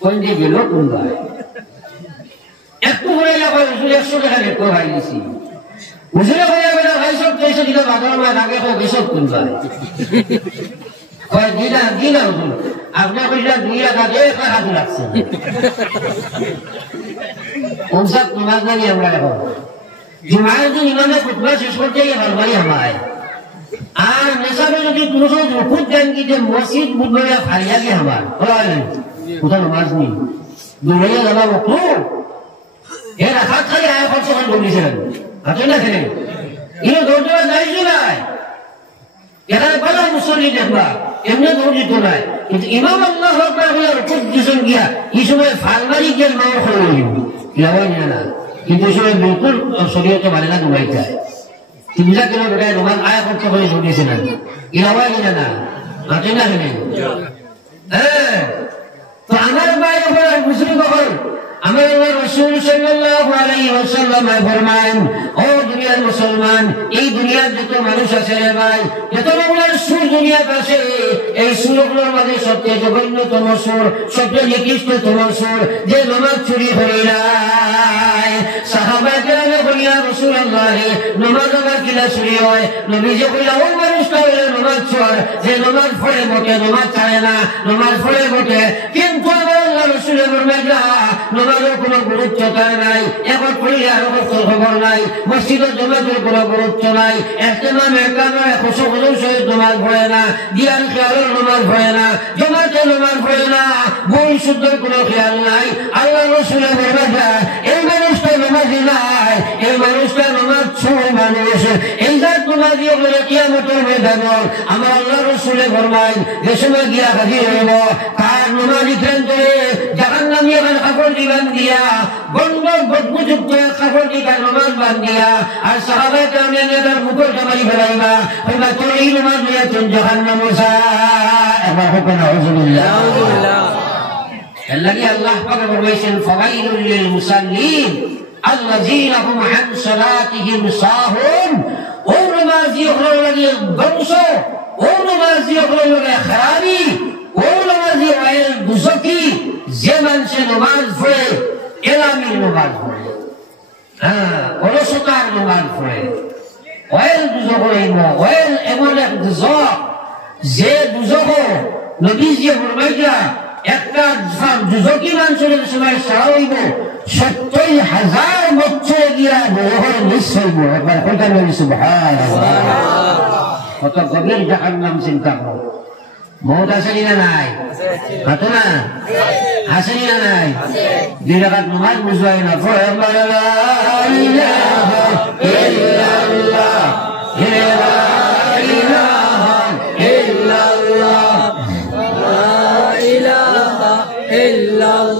কোন যে গেল কোন ভাই একটু করে লাগা 100 টাকা রেট করে ভাই দিছি বুঝলে ভাইয়া বেটা ভাই সব পয়সা দিলে বাদর মা আগে তো বেশক কোন ভাই কয় দিনা হুজুর আপনি কইলা 2 টাকা দিয়ে হাত লাগছে কোন সব নামাজ নাই আমরা এখন জুমার দিন ইমামে খুতবা শেষ করতে গিয়ে ভালো ভাই আমায় আর নেশাবে যদি কোনো খুব দেন কি যে মসজিদ বুধবারে ফারিয়া গে আমার কোথাও নামাজ নেই দৌড়াইয়া যাবা বকু এর হাত খালি আয় খরচ করে দৌড়িয়েছিলেন হাতে না খেলে ইনো দৌড় দেওয়া যায় নাই এখানে বলা মুসল্লি দেখবা এমনি দৌড় দিত নাই কিন্তু ইমাম আল্লাহ আকবার বলে খুব দিছেন গিয়া এই সময় ফালমারি গিয়ে মামা করে যাওয়া না কিন্তু এই সময় বিলকুল শরীয়তে মানে না দৌড়াই যায় তিনটা কিলো বেটায় রোমান আয়া করতে করে ছুটিয়েছিলেন ইলাওয়াই কিনা না হাতে না খেলে হ্যাঁ তো আমার বাইরে মুসলিম হল আমার রাসূল সাল্লাল্লাহু আলাইহি ওয়াসাল্লাম ফরমান ও দুনিয়ার মুসলমান এই দুনিয়ার যত মানুষ আছে রে ভাই যত রকমের সুর দুনিয়াতে আছে এই সুরগুলোর মধ্যে সবচেয়ে জঘন্যতম সুর সবচেয়ে নিকৃষ্টতম সুর যে নামাজ চুরি করে নাই সাহাবায়ে কেরামে বলিয়া রাসূলুল্লাহ নামাজ আবার কিলা চুরি হয় নবীজি বলিয়া ওই মানুষটা হলো নামাজ চোর যে নামাজ পড়ে বটে নামাজ ছাড়ে না নামাজ পড়ে বটে কিন্তু আল্লাহ রাসূল ফরমাইলা নামাজের কোনো গুরুত্ব তার নাই এখন পড়িলে আরো খবর নাই মসজিদের জমাতের কোনো গুরুত্ব নাই ইহতিমাম একামে খুশু সহিত নামাজ পড়ে না দিয়ান খেয়ালের নামাজ পড়ে না জমাতে নামাজ পড়ে না বই শুদ্ধর কোনো খেয়াল নাই আল্লাহ রাসূলের ফরমাইলা এই মানুষটা নামাজি নাই এই মানুষটা নামাজ ছোড়ে মানুষ এই জাত নামাজি বলে কিয়ামতের ময়দানে আমার আল্লাহ রাসূলের ফরমান যে সময় গিয়া হাজির হইব তার নামাজি কেন্দ্রে জাহান্নামী এখানে কাপড় দিবেন দিয়া বন্ধ বদবুযুক্ত কাপড় দিকা নামাজ বান দিয়া আর সাহাবায়ে কেরামে তার মুখটা মারি ফেলাইবা তোমরা তো এই নামাজ দিয়া তুমি জাহান্নাম ওসা এবার হবে না আউযুবিল্লাহ আল্লাহ পাক ফরমাইছেন ফাওয়াইলুল লিল মুসাল্লিন আল্লাযীনা হুম আন সালাতিহিম সাহুন ও নামাজি হলো লাগে ধ্বংস ও নামাজি হলো লাগে খারাপি ও নামাজি ওয়াইল দুজকি যে মানুষে নামাজ পড়ে এলামির নামাজ পড়ে হ্যাঁ অলসতার নামাজ পড়ে ওয়াইল দুজক হইব ওয়াইল এমন এক দুজক যে দুজক নবীজি ফরমাইয়া একটা দুজকি মানুষের সময় সারা হইব 70,000 বছর গিয়া বহর নিঃস হইব একবার কইতা বলি সুবহানাল্লাহ কত গভীর জাহান্নাম চিন্তা করো মৌত আসেনি না নাই হাতো না আসেনি না নাই দুই রাকাত নামাজ বুঝাই না পড়ে লা ইলাহা ইল্লাল্লাহ লা ইলাহা ইল্লাল্লাহ লা ইলাহা ইল্লাল্লাহ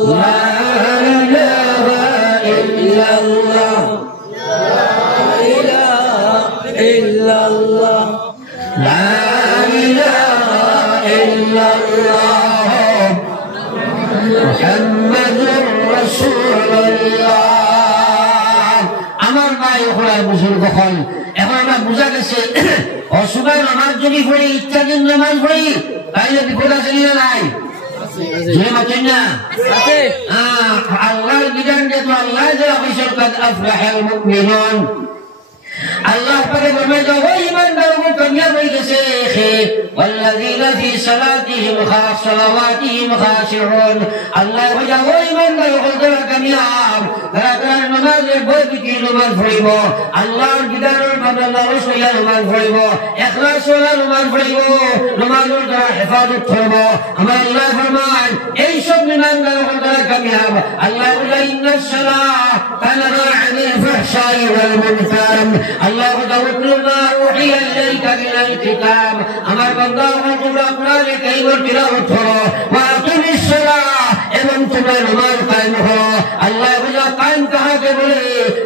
আমার ভাই ওখানে বুজুর্গ হল এখন আমরা বুঝা গেছে অসুবিধার নামাজ যদি পড়ি ইত্যাদির নামাজ পড়ি তাইলে বিপদ আছে না নাই আল্লাহর বিধান যেহেতু আল্লাহ আল্লাহ পাকে ফরমায় দাও ওই ইমানদারগণ কামিয়াব হয়ে গেছে ওয়াল্লাযীনা ফি সালাতিহিম সালাওয়াতিহিম খাশিউন আল্লাহ বলে ওই ইমানদারগণ যারা কামিয়াব যারা নামাজে বৈদিক নামাজ পড়িব আল্লাহর বিধানের ভাবে আল্লাহর রাসূলের নামাজ পড়িব ইখলাস ওয়ালা নামাজ পড়িব নামাজের দ্বারা হেফাজত করব আমার আল্লাহ ফরমান এই সব ইমানদারগণ যারা কামিয়াব আল্লাহ বলে ইন্নাস সালাত কানা আনিল ফাহশাই ওয়াল মুনকার আল্লাহ তাআলা মা উহিয়া ইলাইকা মিনাল কিতাব আমার বান্দা তোমরা কোরআনে কারীমের তিলাওয়াত করো ওয়া আকিমিস সালাহ এবং তোমরা নামাজ কায়েম করো আল্লাহ বলে কায়েম কাহাকে বলে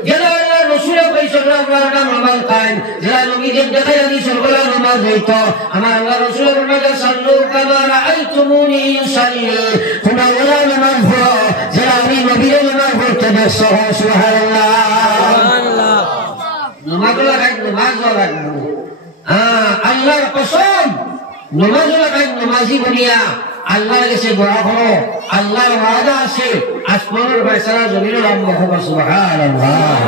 যারা আল্লাহর রাসূলের পয়সাল্লাহু আলাইহি নামাজ কায়েম যারা নবীদের দেখায় হাদিস বলে নামাজ হইতো আমার আল্লাহ রাসূলের বলে সাল্লু কামা রাআইতুমুনি ইউসাল্লি তোমরা ওলা নামাজ পড়ো যারা আমি নবীর নামাজ পড়তে দেখছো সুবহানাল্লাহ সুবহানাল্লাহ নামাজুল খাই নামাজুল রাখবো আল্লাহর কসম নামাজুল খাই নামাজি বনিয়া আল্লাহর কাছে দোয়া করো আল্লাহর ওয়াদা আছে আসমানের ফয়সালা জমিনের রব হবে সুবহানাল্লাহ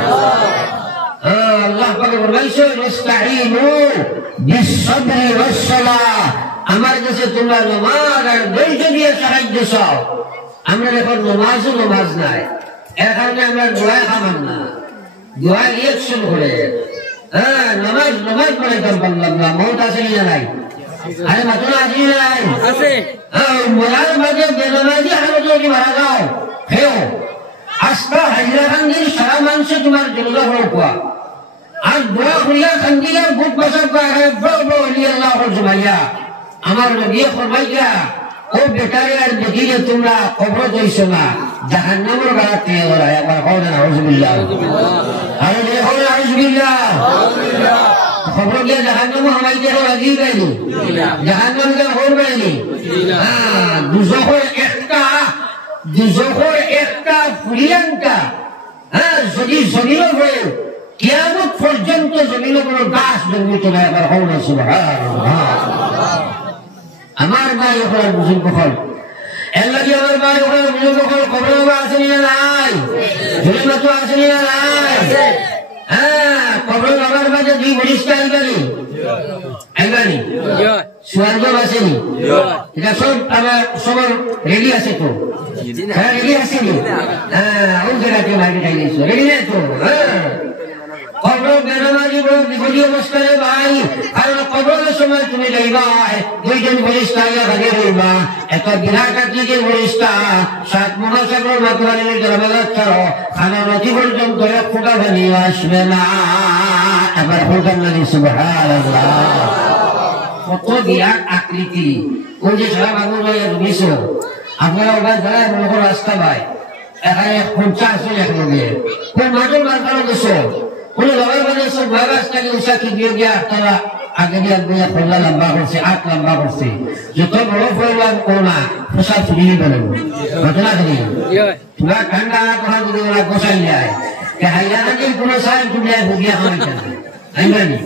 আল্লাহ পাক ফরমাইছে ইস্তাঈনু বিস-সাবরি ওয়াস-সালাহ আমার কাছে তোমরা নামাজ আর ধৈর্য দিয়ে সাহায্য চাও আমরা এখন নামাজ নাই এর কারণে আমরা দোয়া খাবার না দোয়া রিঅ্যাকশন করে হ্যাঁ নমাজ পড়াইতাম পারলাম না, মত আছে না নাই? আরে মাত্র আছে না নাই? আছে। মোলার মাঝে বেনামাজি হারত যদি মারা যাও হেও আজকা হাইলাকান্দির সারা মানুষে তোমার জন্য হওয়া আর দোয়া করিয়া খান্দিয়া বুক বসার আল্লাহ জুমাইয়া আমার নবী ফরমাইয়া ও বেটারে আর দেখিলে তোমরা কবর যাইছো না জাহান্নামের গাড়া পেয়ে ওরা একবার কওনা নাউজুবিল্লাহ আরে দেখো নাউজুবিল্লাহ খবর গিয়া জাহান্নামে হামাইতে রাজি গাইনি জাহান্নামে হল গাইনি হ্যাঁ দুজখের একটা ফুলিয়ানটা হ্যাঁ যদি জমিনও হয়ে কিয়ামত পর্যন্ত জমিনে কোনো গাছ জন্মিত না একবার কওনা সুবহানাল্লাহ আমার ভাই ওখানে বুঝুন কখন এল্লা কি আমার ভাই ওখানে বুঝুন কখন খবর আসেনি না নাই জমিনে তো আসেনি না নাই হ্যাঁ খবর আমার মাঝে দুই বরিষ্কার আইবানি স্বর্গ আসেনি এটা সব আমার সবার রেডি আছে তো হ্যাঁ রেডি আসেনি হ্যাঁ ওই জায়গাতে বাইরে খাই দিয়েছো রেডি নেই তো হ্যাঁ কবর বেনামাজি বড় বিপদী অবস্থায় ভাই কারণ কবরের সময় তুমি যাইবা দুইজন বরিষ্ঠা ভাগে রইবা একটা বিরাট আকৃতির বরিষ্ঠা 7 মহাসাগর মাতোয়ারির গ্রামে যাচ্ছারো খানা নদী পর্যন্ত এক ফোঁটা পানি আসবে না এবার বলতাম না সুবহানাল্লাহ কত বিরাট আকৃতি ওই যে সারা বাবু ভাইয়া রুমিছ আপনারা ওটা যায় মনে করো রাস্তা ভাই এখানে 50 এক লগে কোন মাঠের মাঝখানে গেছো কোন বাবার বাড়ি সব ভয় রাস্তাকে উষা কি দিয়ে গিয়া তারা আগে দিয়ে গিয়া ফোলা লম্বা করছে 8 লম্বা করছে যত বড় ফোলার কোনা ফসা চুরিয়ে গেলেন ঘটনা করি তোমরা ঠান্ডা কথা যদি ওরা বসাই যায় যে হাইলাকান্দির কোনো সাহেব দুনিয়ায় ভুগিয়া হইতেন আইবানি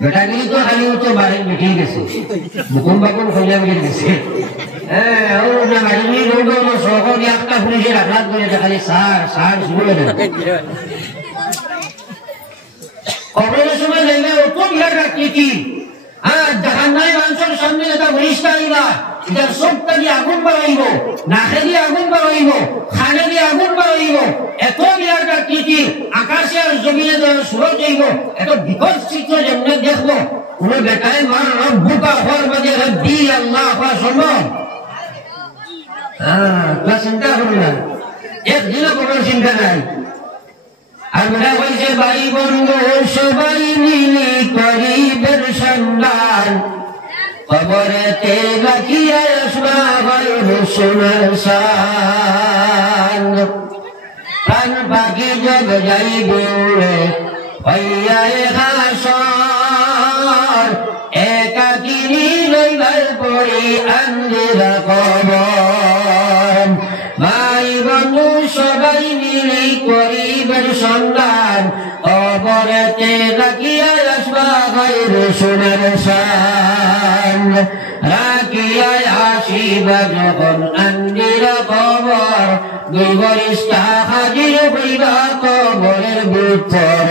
বেটাগিরি তো খালি তো বাড়ি বেঠিয়ে গেছে বুকুম বাকুম খোঁজা বেরিয়ে গেছে হ্যাঁ ও না বাড়ি লোক সহজ একটা পুলিশের আঘাত করে খালি সার শুরু করে কবরের সময় দেখবে অত বিরাট আকৃতি হ্যাঁ জাহান্নামে মানুষের সামনে এটা বরিষ্ঠা দিবা এটার সবটা দিয়ে আগুন বাড়াইব নাকে দিয়ে আগুন বাড়াইব খানে দিয়ে আগুন বাড়াইব এত বিরাট আকৃতি আকাশে আর জমিনে যখন সুরজ যাইব এত বিপদ চিত্র যেমন দেখবো কোন বেটায় মার রব্বুকা হওয়ার মাঝে রব্বি আল্লাহ হওয়া সম্ভব হ্যাঁ চিন্তা করুন না একদিনও কোনো চিন্তা নাই আমরা বলছে ভাই বন্ধু সবাই মিলি করিবের সন্ধান কবরেতে রাখিয়া আসবা ভাই সোনার সান প্রাণ পাখি জগ যাইবে উড়ে হইয়া হাসর একাকিনী রইবার পরে আন্দিরা কবর ভাই বন্ধু সবাই মিলি করিবের সন্ধান কবরেতে রাখিয়া আসবা ভাই সোনার সান রাখিয়া আসিবা যখন আন্দিরা কবর দুই বরিষ্ঠা হাজির হইবা কবরের ভিতর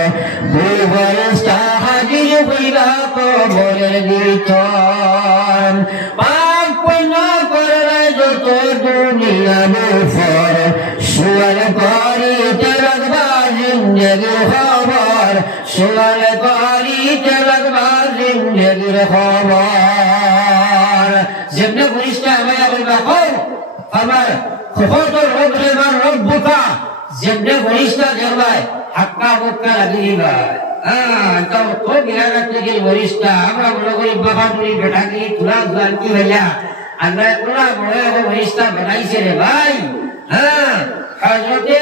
দুই বরিষ্ঠা হাজির হইবা কবরের ভিতর পাপ পুণ্য করে যত দুনিয়া নফর সুয়াল করিতে রাখবা জিন্দেগির খবর সুয়াল করিতে রাখবা জিন্দেগির খবর যেমনি বরিষ্ঠা আমায় বলবা আমার খবর রব্বে মান রব্বুকা যেমনে বরিষ্ঠা দেখবাই হাক্কা বুক্কা লাগিবা তো তো বিরাট থেকে বরিষ্ঠা আমরা মনে করি বাবা তুমি বেটাগিরি তুলা জানতি ভাইয়া আল্লাহ ওরা বড় বরিষ্ঠা বানাইছে রে ভাই হ্যাঁ হযরতে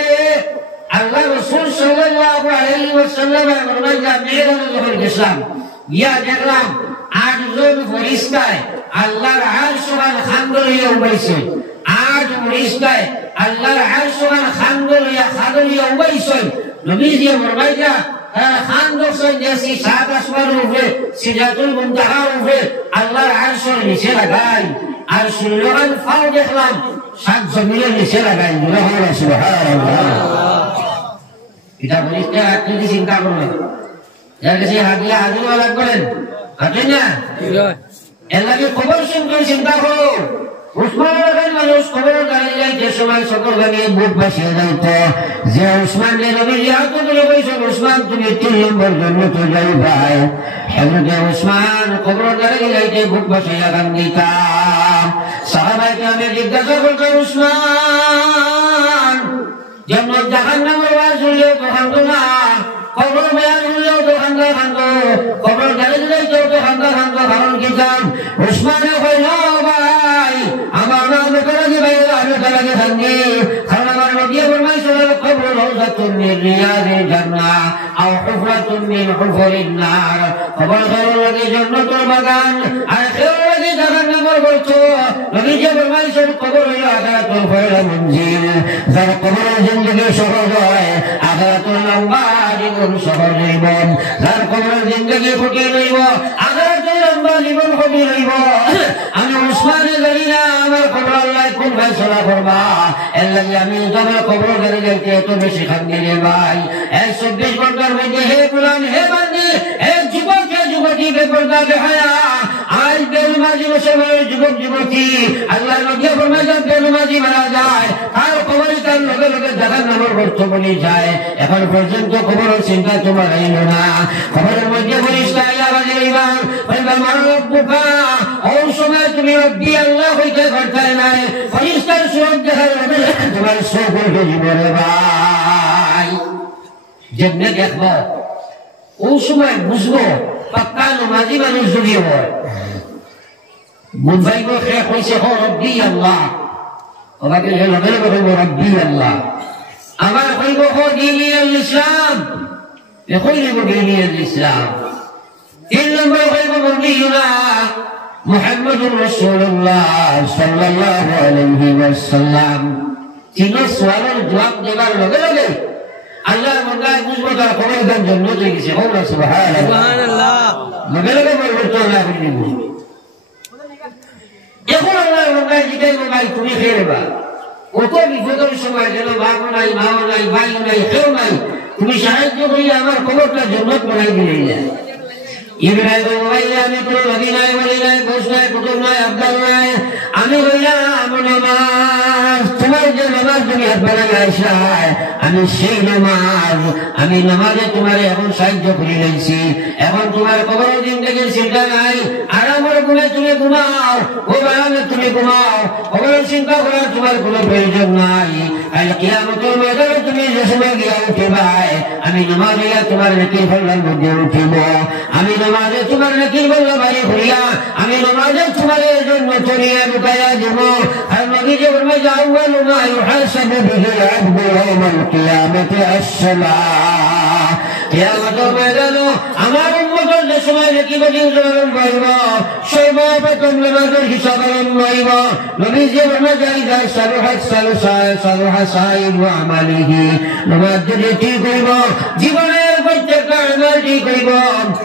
আল্লাহ রাসূল সাল্লাল্লাহু আলাইহি ওয়াসাল্লাম ফরমাইয়া মেয়েদের যখন গেলাম গিয়া দেখলাম 8 জন ফেরেশতায় আল্লাহর আরশ আর খান্দলিয়া উঠাইছে 8 ফেরেশতায় আল্লাহর আরশ আর খান্দলিয়া উঠাইছে নবীজি ফরমাইয়া খান্দসই দেশি সাত আসমানের উপরে সিদরাতুল মুনতাহার উপরে আল্লাহর আরশের নিচে লাগাই আর সুলগান ফাও দেখলাম সাত জমিনের নিচে লাগাই সুবহানাল্লাহ এটা বলিতে আপনি চিন্তা করবেন যার কাছে হাদিয়া হাজিওয়ালা করেন হাতেন না এর লাগে খবর শুনতে চিন্তা করো উসমান রাখার মানুষ খবর দাঁড়িয়ে যাইতে সময় সকল গানিয়ে বুক বাসিয়ে যাইত যে উসমান যে নবীর হাত ধরে বলছেন উসমান তুমি 3 নম্বর জন্য তো যাই ভাই হেমুদে উসমান খবর দাঁড়িয়ে যাইতে বুক বাসিয়ে গান দিতাম সাহাবাইকে আমি জিজ্ঞাসা করতাম উসমান যেমন জাহান্নামের আওয়াজ শুনলেও তো খান্ত না খবর বয়ান শুনলেও তো খান্দা খান্ত খবর দাঁড়িয়ে যাইতেও তো খান্দা খান্ত কারণ কিতাম উসমানে কইল ভাই আমার নাম বেকারাজি ভাই আমি বেকারাজি খান্দি কারণ আমার নবী ফরমাইছেন কবর রওজাতুন মিন রিয়াজিল জান্নাহ আও হুফরাতুন মিন হুফরিন নার কবর লাগে জান্নাতুল বাগান আর কেউ লাগে জাহান্নামের গর্ত নবী যে ফরমাইছেন কবর হলো আখিরাতুল খয়র মঞ্জিল যার কবরের জিন্দেগি সহজ হয় আখিরাতুল লম্বা জীবন সহজ জীবন যার কবরের জিন্দেগি কঠিন হইব আখিরাতুল লম্বা জীবন কঠিন হইব আমি উসমানে জানি না আমার কবর আল্লাহ কোন ফয়সালা করবা এর লাগে আমি তোমার কবর ধরে যাইতে এত বেশি খান্দি রে ভাই 24 ঘন্টার মধ্যে হে কুরআন হে বান্দি হে যুবক হে যুবতী বেপরদা বেহায়া আজ বেনমাজি মুসলমান যুবক যুবতী আল্লাহ নবী ফরমাইছেন বেনমাজি মারা যায় তার কবরে তার লগে লগে জাহান্নামের গর্ত বনি যায় এখন পর্যন্ত কবরের চিন্তা তোমার আইলো না কবরের মধ্যে ফেরেশতা আইলা বাজে ইমান বলবা মারব্বুকা ওই সময় তুমি রব্বি আল্লাহ হইতে করতে নাই ফেরেশতার সুরত দেখার লগে তোমার চোখ উঠে জীবনে ভাই যেমনে দেখবো ওই সময় বুঝবো পাক্কা নমাজি মানুষ যদি হয় বুঝবাইব সে কইছে হো রব্বি আল্লাহ ওনাকে লগে লগে বলবো রব্বি আল্লাহ আমার কইব হো দীনি আল ইসলাম কইব দীনি আল ইসলাম 3 নম্বর কইব নবীনা মুহাম্মদুর রাসূলুল্লাহ সাল্লাল্লাহু আলাইহি ওয়াসাল্লাম তিন সওয়ালের জবাব দেবার লগে লগে আল্লাহ মন্দায় বুঝবো তার কবরের জন্য হয়ে গেছে সুবহানাল্লাহ লগে লগে পরিবর্তন আল্লাহ করে দিব এখন আল্লাহ মন্দায় জিজ্ঞাসা ভাই তুমি খেলবা কত বিপদের সময় যেন বাপ নাই মাও নাই ভাই নাই কেউ নাই তুমি সাহায্য করি আমার কবরটা জন্নত বানাই দিলে যায় ইব্রাহিম ভাই আমি কোনো নবী নাই বলি নাই ঘোষ নাই কুতুব নাই আব্দাল নাই আমি হইলাম নামাজ তোমার যে নামাজ তুমি হাত বানাই আইসায় আমি সেই নামাজ আমি নামাজে তোমার এখন সাহায্য করে নিয়েছি এখন তোমার কবরের জিন্দেগির চিন্তা নাই আরামের গুণে তুমি ঘুমাও ও বারামে তুমি ঘুমাও কবরের চিন্তা করার তোমার কোনো প্রয়োজন নাই আজ কিয়ামতের ময়দানে তুমি যে সময় গিয়া উঠিবাই আমি নামাজে তোমার নেকির ফলার মধ্যে উঠিব আমি নামাজে তোমার নেকির বল্লা বাড়ি ঘুরিয়া আমি নামাজে তোমার জন্য চড়িয়া লুকাইয়া দেব আর নবী যে বলবে যে আউয়ালু মা ইউহাসাবু বিহি আল-আবদু ইয়াওমাল কিয়ামাতি আস-সালাহ কিয়ামতের ময়দানে আমার উম্মতের যে সময় নেকি বলি উদাহরণ পাইব সর্বপ্রথম নামাজের হিসাব আরম্ভ হইব নবী যে বলবে যাই সালুহাত সালুহা সাইব আমালিহি নামাজ যদি ঠিক হইব জীবনের প্রত্যেকটা আমল ঠিক হইব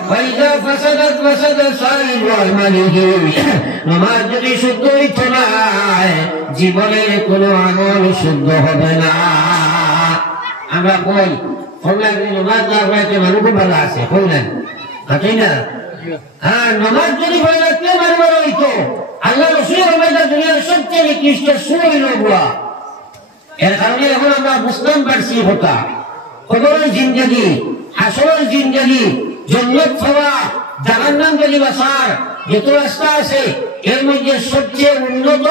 ওয়াইদা ফাসাদাত ফাসাদা সাইব আমালিহি নামাজ যদি শুদ্ধ হইতো না জীবনের কোনো আমল শুদ্ধ হবে না আমরা কই নামাজ না পড়াইতে মানুষ ভালো আছে কইলেন তাই না হ্যাঁ নামাজ যদি হয় না কে মানব হইতো আল্লাহ রসুল দুনিয়ার সবচেয়ে নিকৃষ্ট সুর হইল বুয়া এর কারণে এখন আমরা বুঝতাম পারছি হতা কবরের জিন্দগি হাসরের জিন্দগি জান্নাত হওয়া জাহান্নাম থেকে বাঁচার যত রাস্তা আছে এর মধ্যে সবচেয়ে উন্নত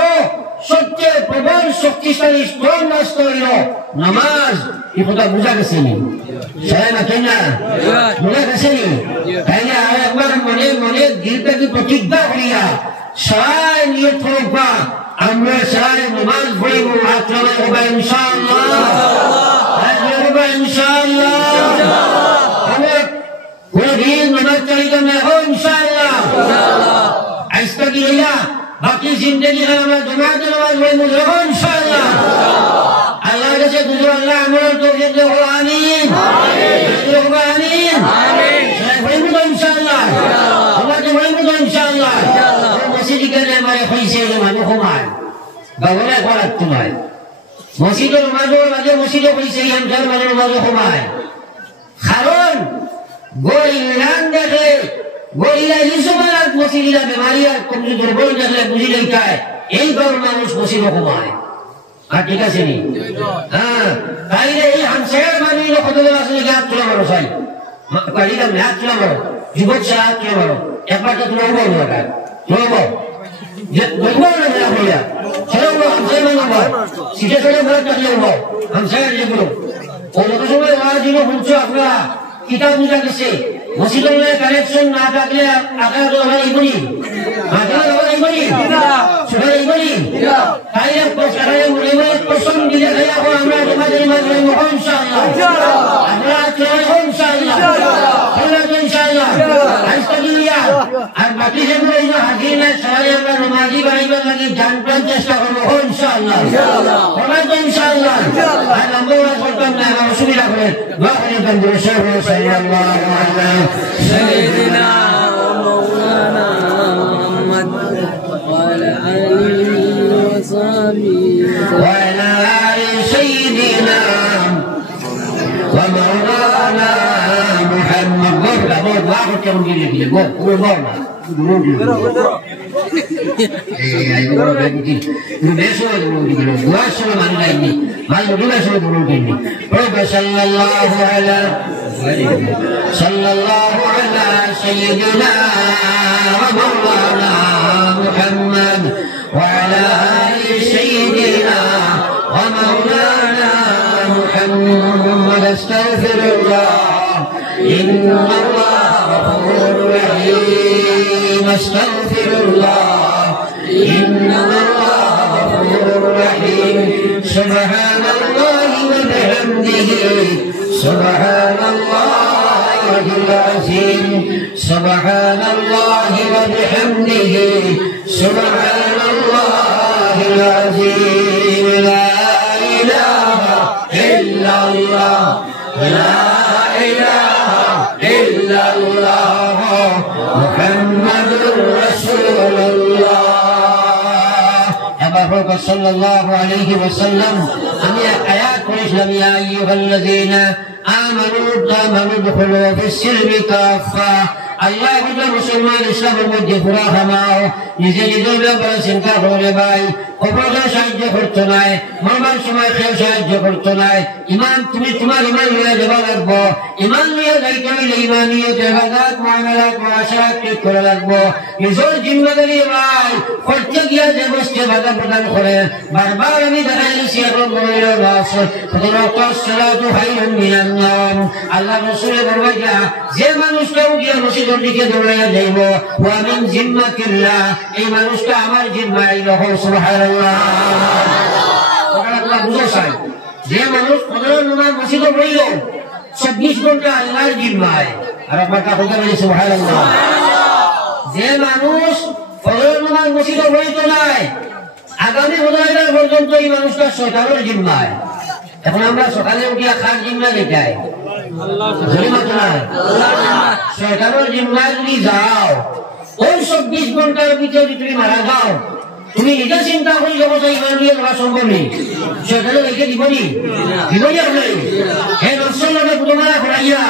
সবচেয়ে প্রবল শক্তিশালী স্ট্রং রাস্তা হইল নামাজ এই কথা বুঝা গেছে নি না তাই না বুঝা গেছে নি তাই না আর একবার মনে মনে দিল থেকে প্রতিজ্ঞা করিয়া সবাই নিয়ত করবা আমরা সবাই নামাজ পড়িব হাত নামাইবা ইনশাআল্লাহ নামাইবা ইনশাআল্লাহ কোনদিন নামাজ চালিয়ে না ইনশাআল্লাহ আজকে কি হইয়া বাকি জিন্দগি আমরা জমাতে নামাজ পড়িব ইনশাআল্লাহ আল্লাহর কাছে দুজো আল্লাহ আমল তৌফিক দেব আমিন আমিন আমিন পড়িব ইনশাআল্লাহ আমাদের পড়িব ইনশাআল্লাহ মসজিদ গেলে আমারে কইছে যে মানুষ ঘুমায় বাবুরা করাত তোমায় মসজিদের মাঝে মসজিদে কইছে আমজার মাঝে ঘুমায় কারণ গরিলান দেখে গরিলা ইসমালাত মসজিদা বেমারি আর কমজোর দুর্বল দেখলে বুঝি লইতায় এই দল মানুষ বসিব কমায় আর ঠিক আছে নি হ্যাঁ তাইলে এই হামসার মানে কতজন আসলে হাত তোলা বড় চাই কালিকা হাত তোলা বড় যুবক সে হাত তোলা বড় একবার তো তোলা বড় দরকার তোলা বড় দেখবো না মেলা হইয়া ছেলে বড় হামসার মানে বড় সিটে ছেলে বড় টাকলে বড় হামসার যেগুলো ও যত সময় ওয়াজ দিল শুনছো আপনারা কিতাব নিয়ে গেছে মসজিদের কানেকশন না থাকলে আকার তো হয় ইবনি আকার হয় ইবনি সবাই ইবনি তাই এক প্রশ্নে মুরিদ প্রশ্ন দিলে ভাই এখন আমরা তোমাদের মাঝে ইনশাআল্লাহ আমরা চলে ইনশাআল্লাহ আমরা ইনশাআল্লাহ আইস্তাগিয়া আর বাকি যেগুলো এই হাজিরা সবাই আমরা নামাজি বানাইবার লাগি জান প্রাণ চেষ্টা করব ইনশাআল্লাহ আমরা ইনশাআল্লাহ আর আমরা করতাম না অসুবিধা করে দোয়া করে দেন সাল্লাল্লাহু আলাইহি سيدنا ومولانا محمد وعلى آله وصحبه وعلى آل سيدنا ومولانا محمد قول واحد كم جيل قول قول صلى الله على سيدنا ومولانا محمد وعلى آل سيدنا ومولانا محمد استغفر الله إن الله غفور رحيم استغفر الله إن الله غفور رحيم سبحان الله وبحمده سبحان الله العظيم سبحان الله وبحمده سبحان الله العظيم لا إله إلا الله لا إله إلا الله محمد رسول الله صلى الله عليه وسلم أمي آيات الإسلام يا أيها الذين آمنوا ادخلوا في السلم كافة আল্লাহ মুসলমান ইসলামের মধ্যে পুরা খামাও নিজে নিজের ব্যাপারে চিন্তা করে ভাই অপরকে সাহায্য করতো নাই মরবার সময় কেউ সাহায্য করতো নাই ইমান তুমি তোমার ইমান নিয়ে দেওয়া লাগবো ইমান নিয়ে যাইতে হইলে ইমান নিয়ে দেবাদাত মহামেলাত মহাশাত ঠিক করে লাগবো নিজের জিম্মাদারি ভাই করতে গিয়া যে বসতে বাধা প্রদান করে বারবার আমি দেখাইছি এখন বলিল আল্লাহ রসুলের বলবা যে মানুষটাও গিয়া মসজিদের দিকে দৌড়াইয়া যাইব ওয়ামিন জিম্মাতিল্লাহ এই মানুষটা আমার জিম্মায় রহম সুবহানাল্লাহ বুঝো সাহেব যে মানুষ 15 নম্বর মসজিদে রইল 26 ঘন্টা আল্লাহর জিম্মায় আর আপনারা কথা বলি সুবহানাল্লাহ যে মানুষ 15 নম্বর মসজিদে রইতো নাই আগামী রমজান পর্যন্ত এই মানুষটা শয়তানের জিম্মায় এখন আমরা সকালে উঠিয়া খার জিম্মা দেখাই শয়তানের জিম্মায় যদি যাও ওই 24 ঘন্টার ভিতরে তুমি মারা যাও তুমি নিজে চিন্তা করি জগতে ইমান নিয়ে তোমার সম্ভব নেই শয়তানের রেখে দিবনি আপনার হে রসুল নবী তোমার ঘুরাইয়া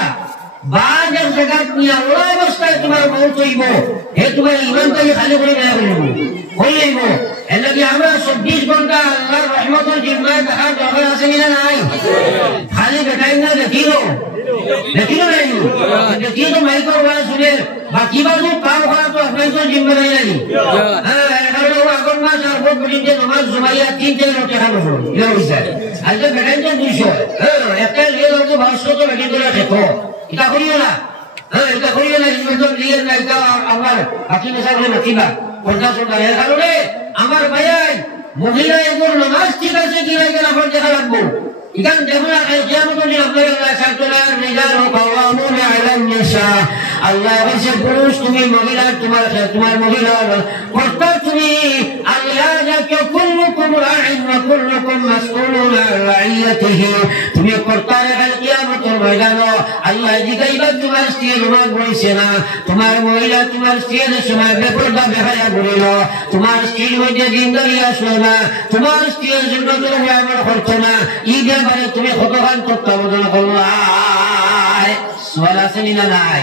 বাজ এক জায়গা নিয়ে ওই অবস্থায় তোমার মৌত হইব হে তোমার ইমানটাকে খালি করে নেওয়া হইব এলাকি আমরা 24 ঘন্টা আল্লাহর রহমতের জিম্মায় দেখার দরকার আছে কিনা নাই খালি বেটাই না দেখিল নাই দেখিয়ে তো মাইকর ওয়াজ শুনে বাকি বাজু পাও করা তো আপনার তো জিম্মাদারি নাই হ্যাঁ এখানে আগর মাস আর ভোট পর্যন্ত নামাজ জমাইয়া 3 টাকা বছর আজকে বেটাই তো 200 হ্যাঁ একটা লিয়ে তো 500 তো বেটি করে দেখো এটা করিও না হ্যাঁ এটা করিও না ইনভেস্টর লিয়ে না এটা আমার বাকি মেশা করে নাকিবা পর্দা সরদা এর কারণে আমার ভাইয়াই মহিলা এগুলো নামাজ ঠিক আছে কি নাই কেনা পর দেখা লাগবো ইকান দেখুন কিয়ামতের দিন আপনারা সাতলার রিজাল কাওয়ামুন আলান নিসা আল্লাহ বলেছে পুরুষ তুমি মহিলা তোমার মহিলা কর্তা তুমি আল্লাহ যাকে কুল্লুকুম রাইন ওয়া কুল্লুকুম মাসউলুন আন রাইয়াতিহি তুমি কর্তা কাল কিয়ামতের ময়দানে আল্লাহ জিগাইবা তোমার স্ত্রী নামাজ পড়ছে না তোমার মহিলা তোমার স্ত্রীর সময় বেপরদা বেহায়া ঘুরিল তোমার স্ত্রীর মধ্যে জিন্দারি আসলো না তোমার স্ত্রীর জন্য তুমি আমল করছো না এই ব্যাপারে তুমি কতখান তত্ত্বাবধান করলাই সোয়াল আছে না নাই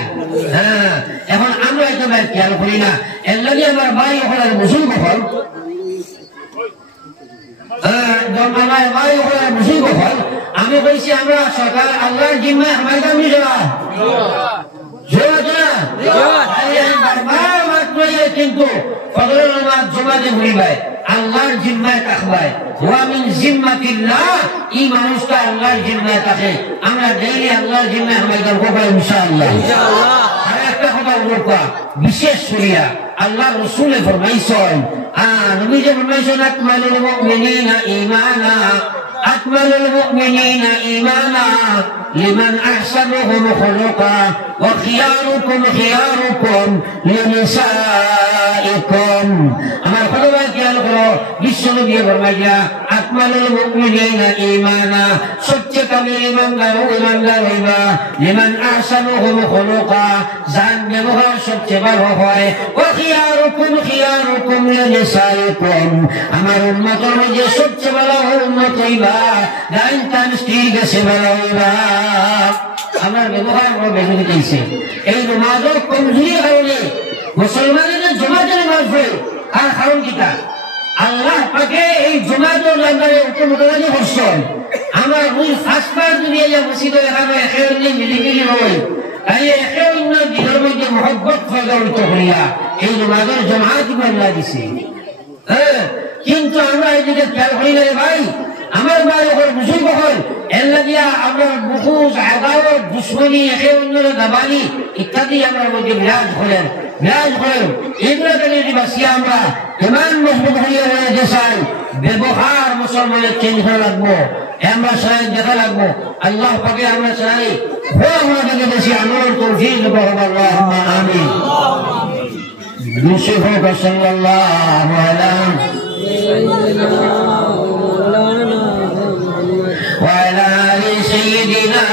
হ্যাঁ এখন আমরা এটা খেয়াল করি না এর লাগে আমার ভাই ওখানে মুসলিম কখন আমি কইছি আমরা সরকার আল্লাহর জিম্মায় আমার কাম নিবা কিন্তু ফজরের নামাজ জমাতে ভুলিবাই আল্লাহর জিম্মায় থাকবাই ওয়া মিন জিম্মাতিল্লাহ এই মানুষটা আল্লাহর জিম্মায় থাকে আমরা ডেইলি আল্লাহর জিম্মায় আমার কাম করব ইনশাআল্লাহ আর একটা কথা বলবো বিশেষ করিয়া আল্লাহ রাসূলে ফরমাইছেন নবী যে ফরমাইছেন আকমালুল মুমিনিনা ঈমানা أكمل المؤمنين إيمانا لمن أحسنهم خلقا وخياركم خياركم لنسائكم আমার খবর খেয়াল করো বিশ্বনবী ফরমাইয়া আকমালুল মুমিনিনা ঈমানা সবচেয়ে কামিল ঈমানদার হইবা লিমান আহসানুহুম খুলুকা যার ব্যবহার সবচেয়ে ভালো হয় ওয়া খিয়ারুকুম খিয়ারুকুম লিনিসাইকুম আমার উম্মতের মধ্যে সবচেয়ে ভালো উম্মত হইবা দাইন তান স্ত্রী গেছে ভালো হইবা আমার ব্যবহার বড় বেশি দিয়েছে এই নামাজের কমজোরি কারণে মুসলমানদের জমাতে নামাজ পড়ে আর কারণ কিটা আল্লাহ পাকে এই জমাতের নামাজে উপমুখী করছেন আমার ওই ফাঁসপার দুনিয়া যা মসজিদে এখানে একে অন্য মিলিমিলি হয় তাই একে অন্য দিনের মধ্যে মহব্বত প্রজ্বলিত করিয়া এই নামাজের জমাত বাংলা দিছে কিন্তু আমরা এদিকে খেয়াল করি না ভাই আমার ভাই ওখানে বুঝুন কখন এর লাগিয়া আমরা মুখোশ আদালত দুশ্মনী একে অন্যের দাবানি ইত্যাদি আমার মধ্যে বিরাজ করেন এগুলো থেকে যদি বাঁচিয়ে আমরা ইমান মজবুত হয়ে রয়েছে চাই ব্যবহার মুসলমানের চেঞ্জ হয়ে লাগবো আমরা চাই দেখা লাগবো আল্লাহ পাকে আমরা চাই আমাদেরকে বেশি আমল তৌফিক দেবো আল্লাহুম্মা আমিন يوسف صلى الله عليه وعلى آل سيدنا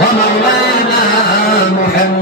ومولانا محمد